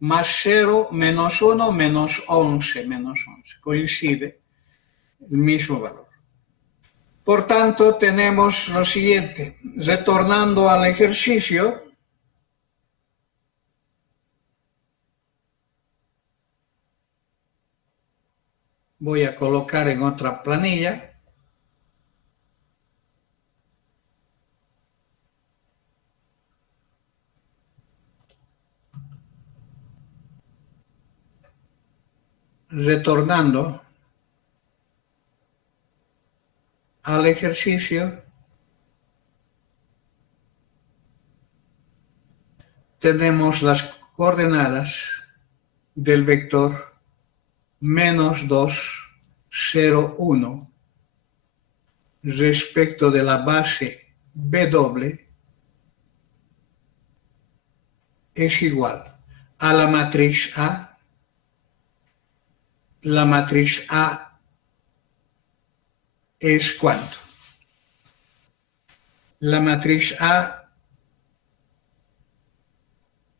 más 0, menos 1, menos 11, menos 11. Coincide el mismo valor. Por tanto, tenemos lo siguiente. Retornando al ejercicio, voy a colocar en otra planilla. Retornando al ejercicio, tenemos las coordenadas del vector menos 2, 0, 1 respecto de la base B doble es igual a la matriz A. La matriz A es ¿cuánto? La matriz A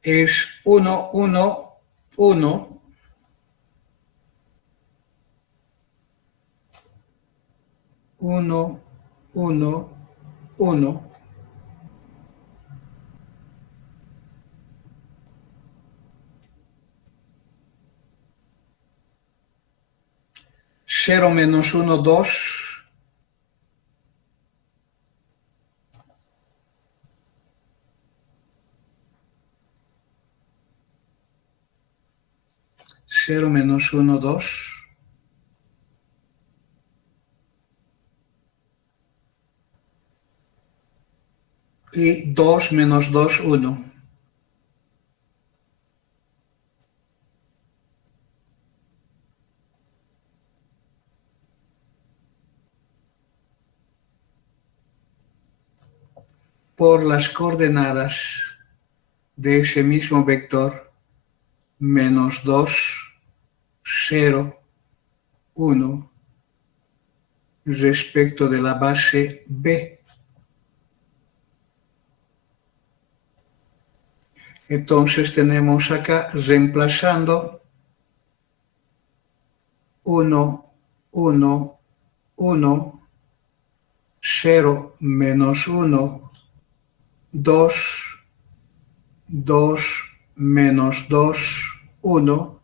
es 1, 1, 1, 1, 1, 1, 0 menos 1, 2, 0 menos 1, 2, y 2 menos 2, 1. Por las coordenadas de ese mismo vector, menos 2, 0, 1, respecto de la base B. Entonces tenemos acá, reemplazando 1, 1, 1, 0 menos 1, 2, 2 menos 2, 1,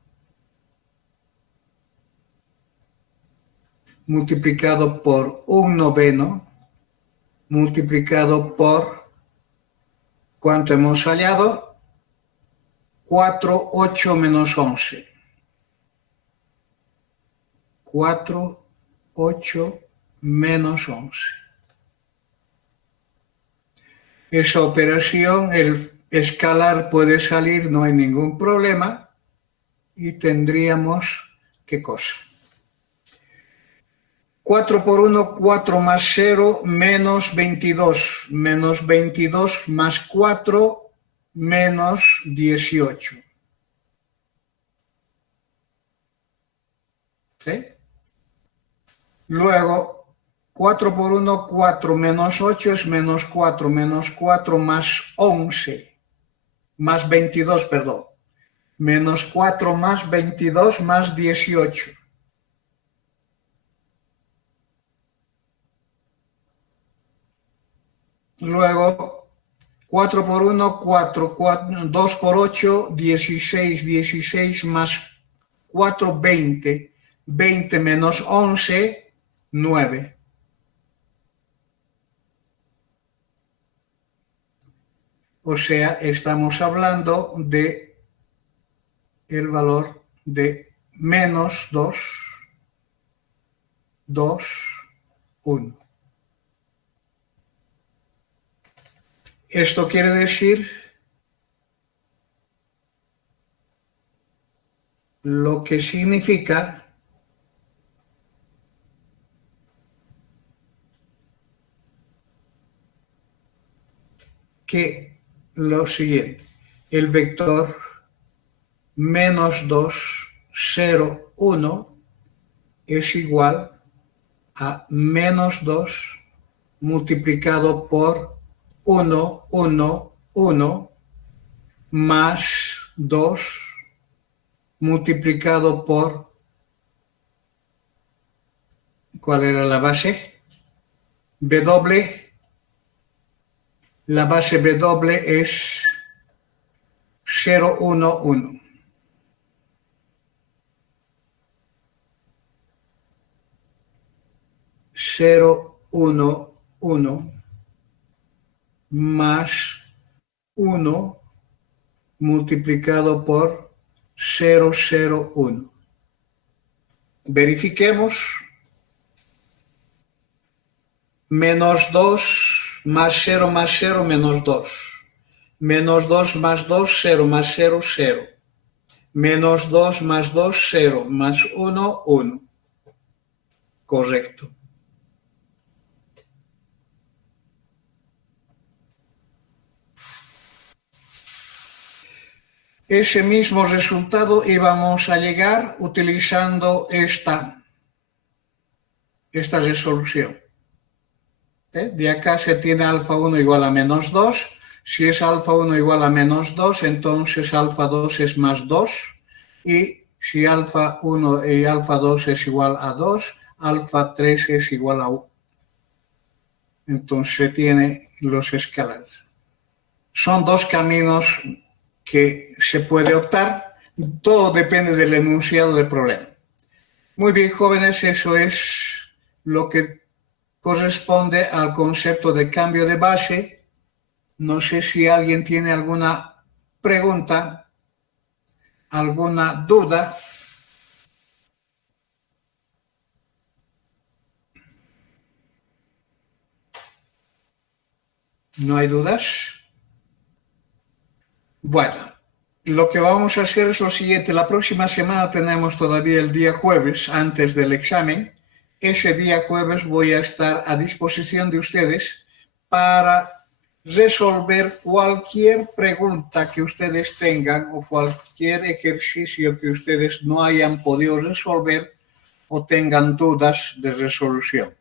multiplicado por 1/9, multiplicado por, ¿cuánto hemos hallado? 4, 8 menos 11. 4, 8 menos 11. Esa operación, el escalar puede salir, no hay ningún problema, y tendríamos, ¿qué cosa? 4 por 1, 4 más 0, menos 22. Menos 22 más 4, menos 18. ¿Sí? Luego, 4 por 1, 4 menos 8 es menos 4. Menos 4 más 11. Más 22, perdón. Menos 4 más 22 más 18. Luego, 4 por 1, 4, 2 por 8, 16, 16 más 4, 20. 20 menos 11, 9. O sea, estamos hablando de el valor de menos 2, 2, 1. Esto quiere decir lo que significa que lo siguiente, el vector menos 2, 0, 1 es igual a menos 2 multiplicado por 1, 1, 1 más 2 multiplicado por, ¿cuál era la base? W. La base W es 0, 1, 1. Cero, uno, uno, más 1 multiplicado por 0, 0, 1. Verifiquemos. Menos 2 más 0 más 0 menos 2. Menos 2 más 2, 0 más 0, 0. Menos 2 más 2, 0. Más 1, 1. Correcto. Ese mismo resultado íbamos a llegar utilizando esta resolución. De acá se tiene alfa 1 igual a menos 2. Si es alfa 1 igual a menos 2, entonces alfa 2 es más 2. Y si alfa 1 y alfa 2 es igual a 2, alfa 3 es igual a 1. Entonces se tiene los escalares. Son dos caminos que se puede optar. Todo depende del enunciado del problema. Muy bien, jóvenes, eso es lo que corresponde al concepto de cambio de base. No sé si alguien tiene alguna pregunta, alguna duda. ¿No hay dudas? Bueno, lo que vamos a hacer es lo siguiente. La próxima semana tenemos todavía el día jueves antes del examen. Ese día jueves voy a estar a disposición de ustedes para resolver cualquier pregunta que ustedes tengan o cualquier ejercicio que ustedes no hayan podido resolver o tengan dudas de resolución.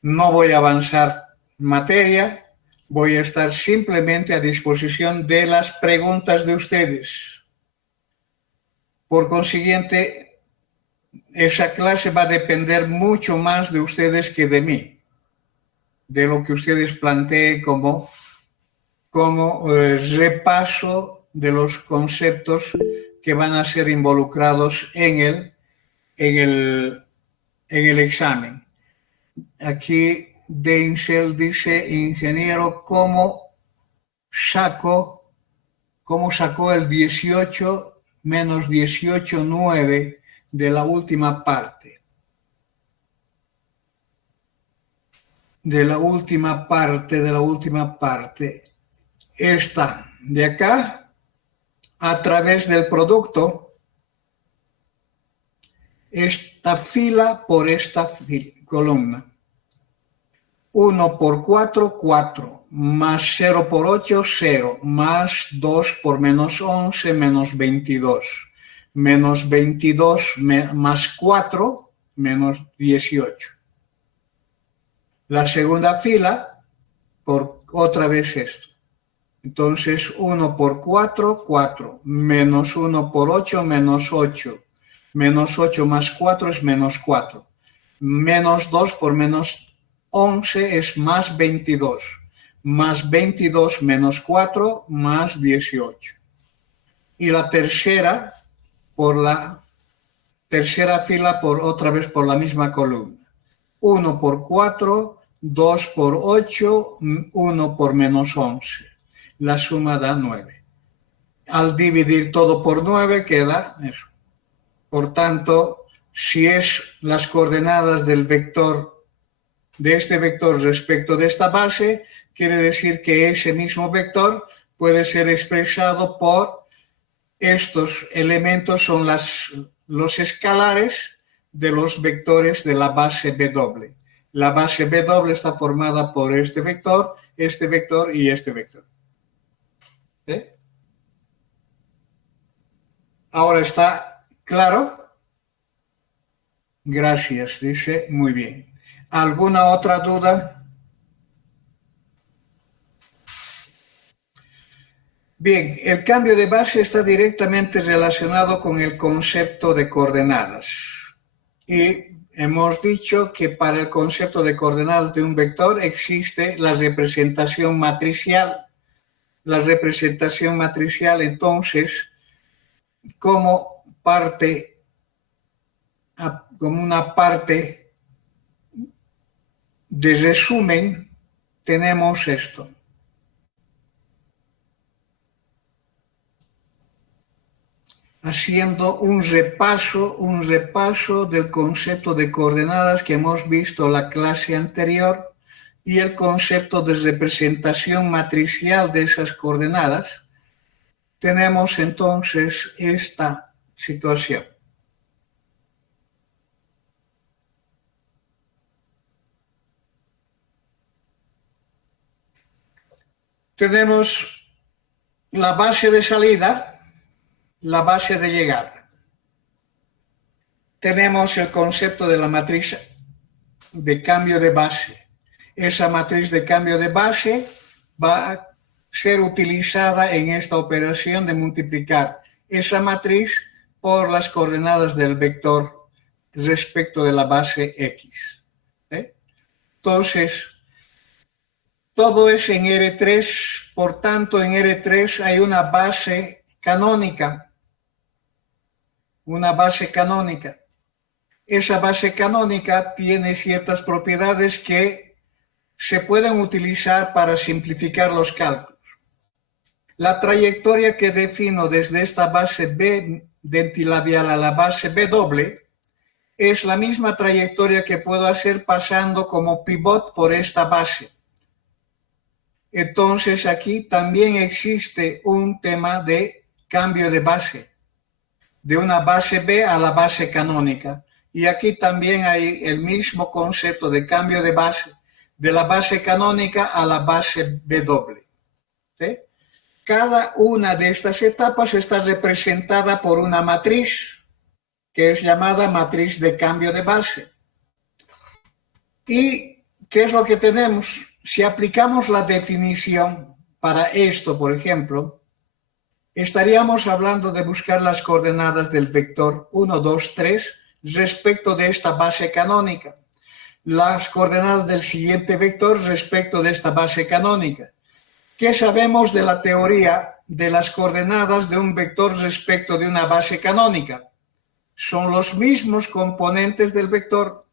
No voy a avanzar materia, voy a estar simplemente a disposición de las preguntas de ustedes. Por consiguiente, esa clase va a depender mucho más de ustedes que de mí, de lo que ustedes planteen como repaso de los conceptos que van a ser involucrados en el examen. Aquí Deinsel dice, ingeniero, ¿cómo sacó el 18 menos 18,9 de la última parte? De la última parte. Esta de acá, a través del producto, esta fila por esta columna. 1 por 4, 4, más 0 por 8, 0, más 2 por menos 11, menos 22, menos 22 más 4, menos 18. La segunda fila, por otra vez esto. Entonces 1 por 4, 4, menos 1 por 8, menos 8, menos 8 más 4 es menos 4, menos 2 por menos 11 es más 22, más 22 menos 4 más 18. Y la tercera fila por otra vez por la misma columna. 1 por 4, 2 por 8, 1 por menos 11. La suma da 9. Al dividir todo por 9 queda eso. Por tanto, si es las coordenadas del vector, de este vector respecto de esta base, quiere decir que ese mismo vector puede ser expresado por estos elementos, son los escalares de los vectores de la base W. La base W está formada por este vector y este vector. ¿Eh? Ahora está claro. Gracias, dice, muy bien. ¿Alguna otra duda? Bien, el cambio de base está directamente relacionado con el concepto de coordenadas. Y hemos dicho que para el concepto de coordenadas de un vector existe la representación matricial. La representación matricial, entonces, como una parte de resumen, tenemos esto. Haciendo un repaso del concepto de coordenadas que hemos visto en la clase anterior y el concepto de representación matricial de esas coordenadas, tenemos entonces esta situación. Tenemos la base de salida, la base de llegada. Tenemos el concepto de la matriz de cambio de base. Esa matriz de cambio de base va a ser utilizada en esta operación de multiplicar esa matriz por las coordenadas del vector respecto de la base X. Entonces, todo es en R3, por tanto en R3 hay una base canónica. Una base canónica. Esa base canónica tiene ciertas propiedades que se pueden utilizar para simplificar los cálculos. La trayectoria que defino desde esta base B dentilabial a la base B doble es la misma trayectoria que puedo hacer pasando como pivot por esta base. Entonces aquí también existe un tema de cambio de base, de una base B a la base canónica. Y aquí también hay el mismo concepto de cambio de base, de la base canónica a la base B doble. ¿Sí? Cada una de estas etapas está representada por una matriz, que es llamada matriz de cambio de base. ¿Y qué es lo que tenemos? Si aplicamos la definición para esto, por ejemplo, estaríamos hablando de buscar las coordenadas del vector 1, 2, 3 respecto de esta base canónica, las coordenadas del siguiente vector respecto de esta base canónica. ¿Qué sabemos de la teoría de las coordenadas de un vector respecto de una base canónica? Son los mismos componentes del vector.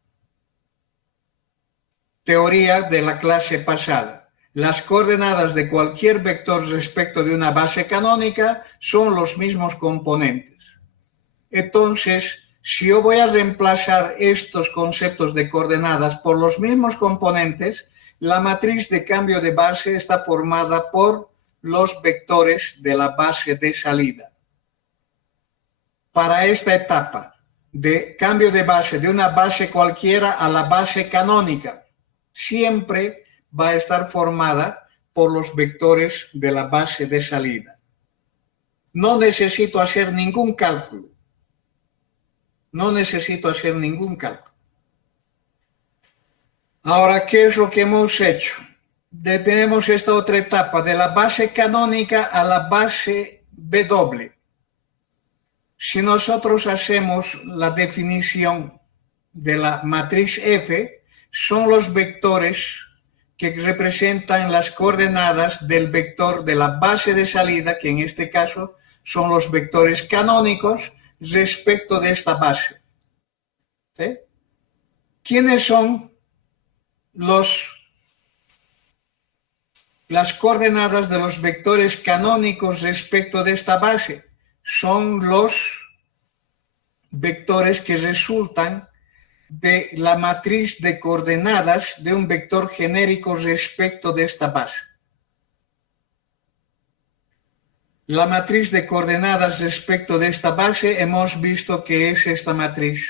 Teoría de la clase pasada. Las coordenadas de cualquier vector respecto de una base canónica son los mismos componentes. Entonces, si yo voy a reemplazar estos conceptos de coordenadas por los mismos componentes, la matriz de cambio de base está formada por los vectores de la base de salida. Para esta etapa de cambio de base de una base cualquiera a la base canónica, siempre va a estar formada por los vectores de la base de salida. No necesito hacer ningún cálculo. Ahora, ¿qué es lo que hemos hecho? Tenemos esta otra etapa de la base canónica a la base B doble. Si nosotros hacemos la definición de la matriz F, son los vectores que representan las coordenadas del vector de la base de salida, que en este caso son los vectores canónicos respecto de esta base. ¿Sí? ¿Quiénes son las coordenadas de los vectores canónicos respecto de esta base? Son los vectores que resultan de la matriz de coordenadas de un vector genérico respecto de esta base. La matriz de coordenadas respecto de esta base hemos visto que es esta matriz.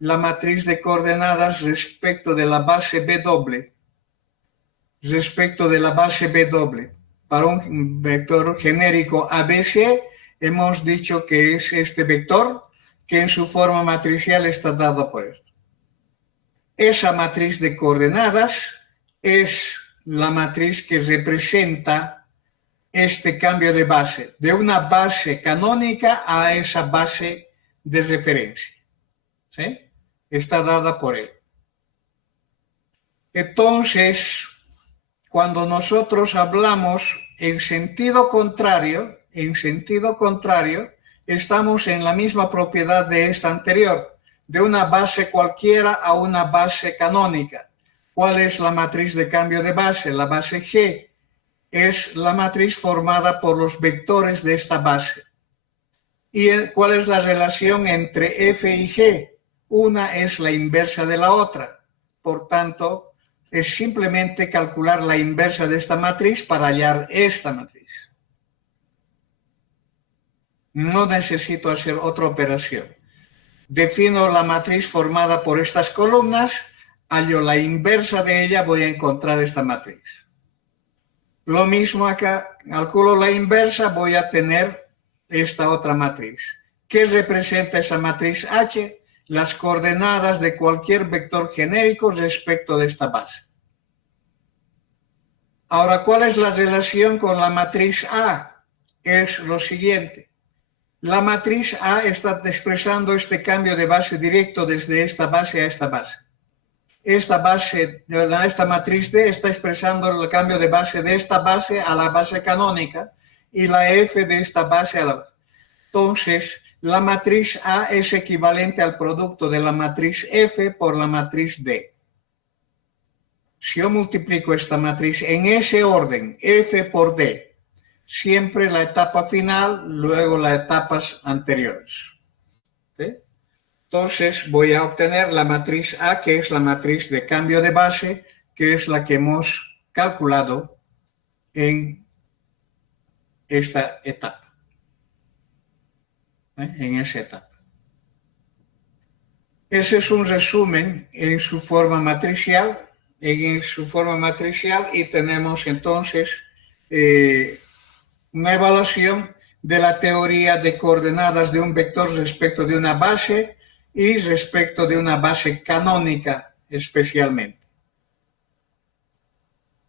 La matriz de coordenadas respecto de la base B doble. Respecto de la base B doble. Para un vector genérico ABC hemos dicho que es este vector que en su forma matricial está dada por esto. Esa matriz de coordenadas es la matriz que representa este cambio de base, de una base canónica a esa base de referencia. ¿Sí? Está dada por él. Entonces, cuando nosotros hablamos en sentido contrario, estamos en la misma propiedad de esta anterior, de una base cualquiera a una base canónica. ¿Cuál es la matriz de cambio de base? La base G es la matriz formada por los vectores de esta base. ¿Y cuál es la relación entre F y G? Una es la inversa de la otra. Por tanto, es simplemente calcular la inversa de esta matriz para hallar esta matriz. No necesito hacer otra operación. Defino la matriz formada por estas columnas, hallo la inversa de ella, voy a encontrar esta matriz. Lo mismo acá, calculo la inversa, voy a tener esta otra matriz. ¿Qué representa esa matriz H? Las coordenadas de cualquier vector genérico respecto de esta base. Ahora, ¿cuál es la relación con la matriz A? Es lo siguiente. La matriz A está expresando este cambio de base directo desde esta base a esta base. Esta matriz D está expresando el cambio de base de esta base a la base canónica y la F de esta base a la base. Entonces, la matriz A es equivalente al producto de la matriz F por la matriz D. Si yo multiplico esta matriz en ese orden, F por D, siempre la etapa final, luego las etapas anteriores. ¿Sí? Entonces voy a obtener la matriz A, que es la matriz de cambio de base, que es la que hemos calculado en esta etapa. En esa etapa. Ese es un resumen en su forma matricial. Y tenemos entonces una evaluación de la teoría de coordenadas de un vector respecto de una base y respecto de una base canónica especialmente.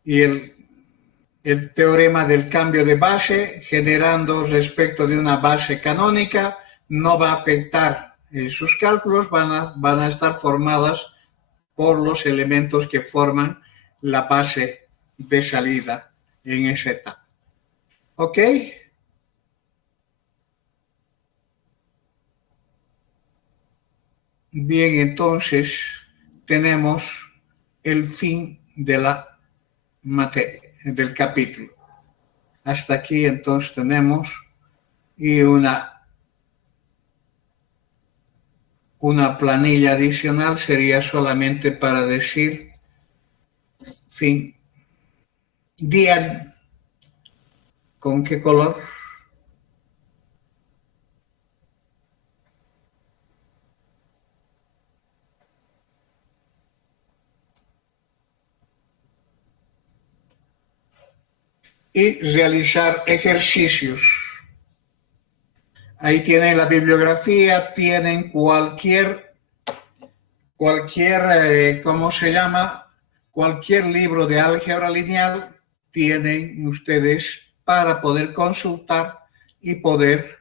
Y el teorema del cambio de base generando respecto de una base canónica no va a afectar sus cálculos, van a estar formadas por los elementos que forman la base de salida en esa etapa. ¿Ok? Bien, entonces tenemos el fin de la materia, del capítulo. Hasta aquí entonces tenemos y una planilla adicional sería solamente para decir fin. Dian, ¿con qué color? Y realizar ejercicios. Ahí tienen la bibliografía, tienen cualquier, ¿cómo se llama? Cualquier libro de álgebra lineal tienen ustedes para poder consultar y poder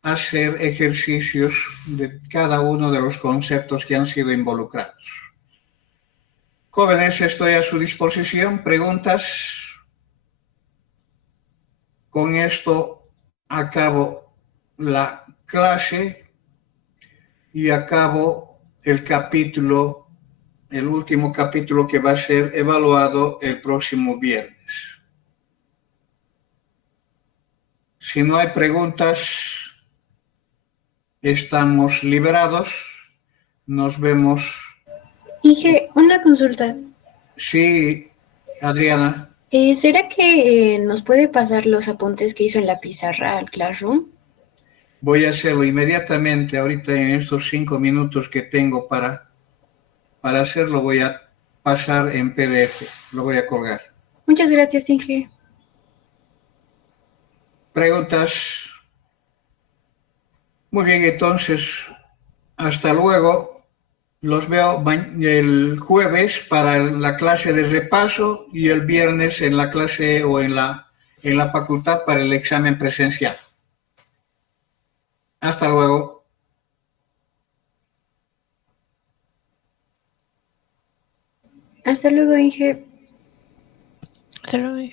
hacer ejercicios de cada uno de los conceptos que han sido involucrados. Jóvenes, estoy a su disposición. ¿Preguntas? Con esto acabo la clase y acabo el capítulo, el último capítulo que va a ser evaluado el próximo viernes. Si no hay preguntas, estamos liberados. Nos vemos. Inge, una consulta. Sí, Adriana. ¿Será que nos puede pasar los apuntes que hizo en la pizarra al Classroom? Voy a hacerlo inmediatamente, ahorita en estos 5 minutos que tengo para hacerlo, voy a pasar en PDF, lo voy a colgar. Muchas gracias, Inge. ¿Preguntas? Muy bien, entonces, hasta luego. Los veo el jueves para la clase de repaso y el viernes en la clase o en en la facultad para el examen presencial. Hasta luego. Hasta luego, Inge. Hasta luego.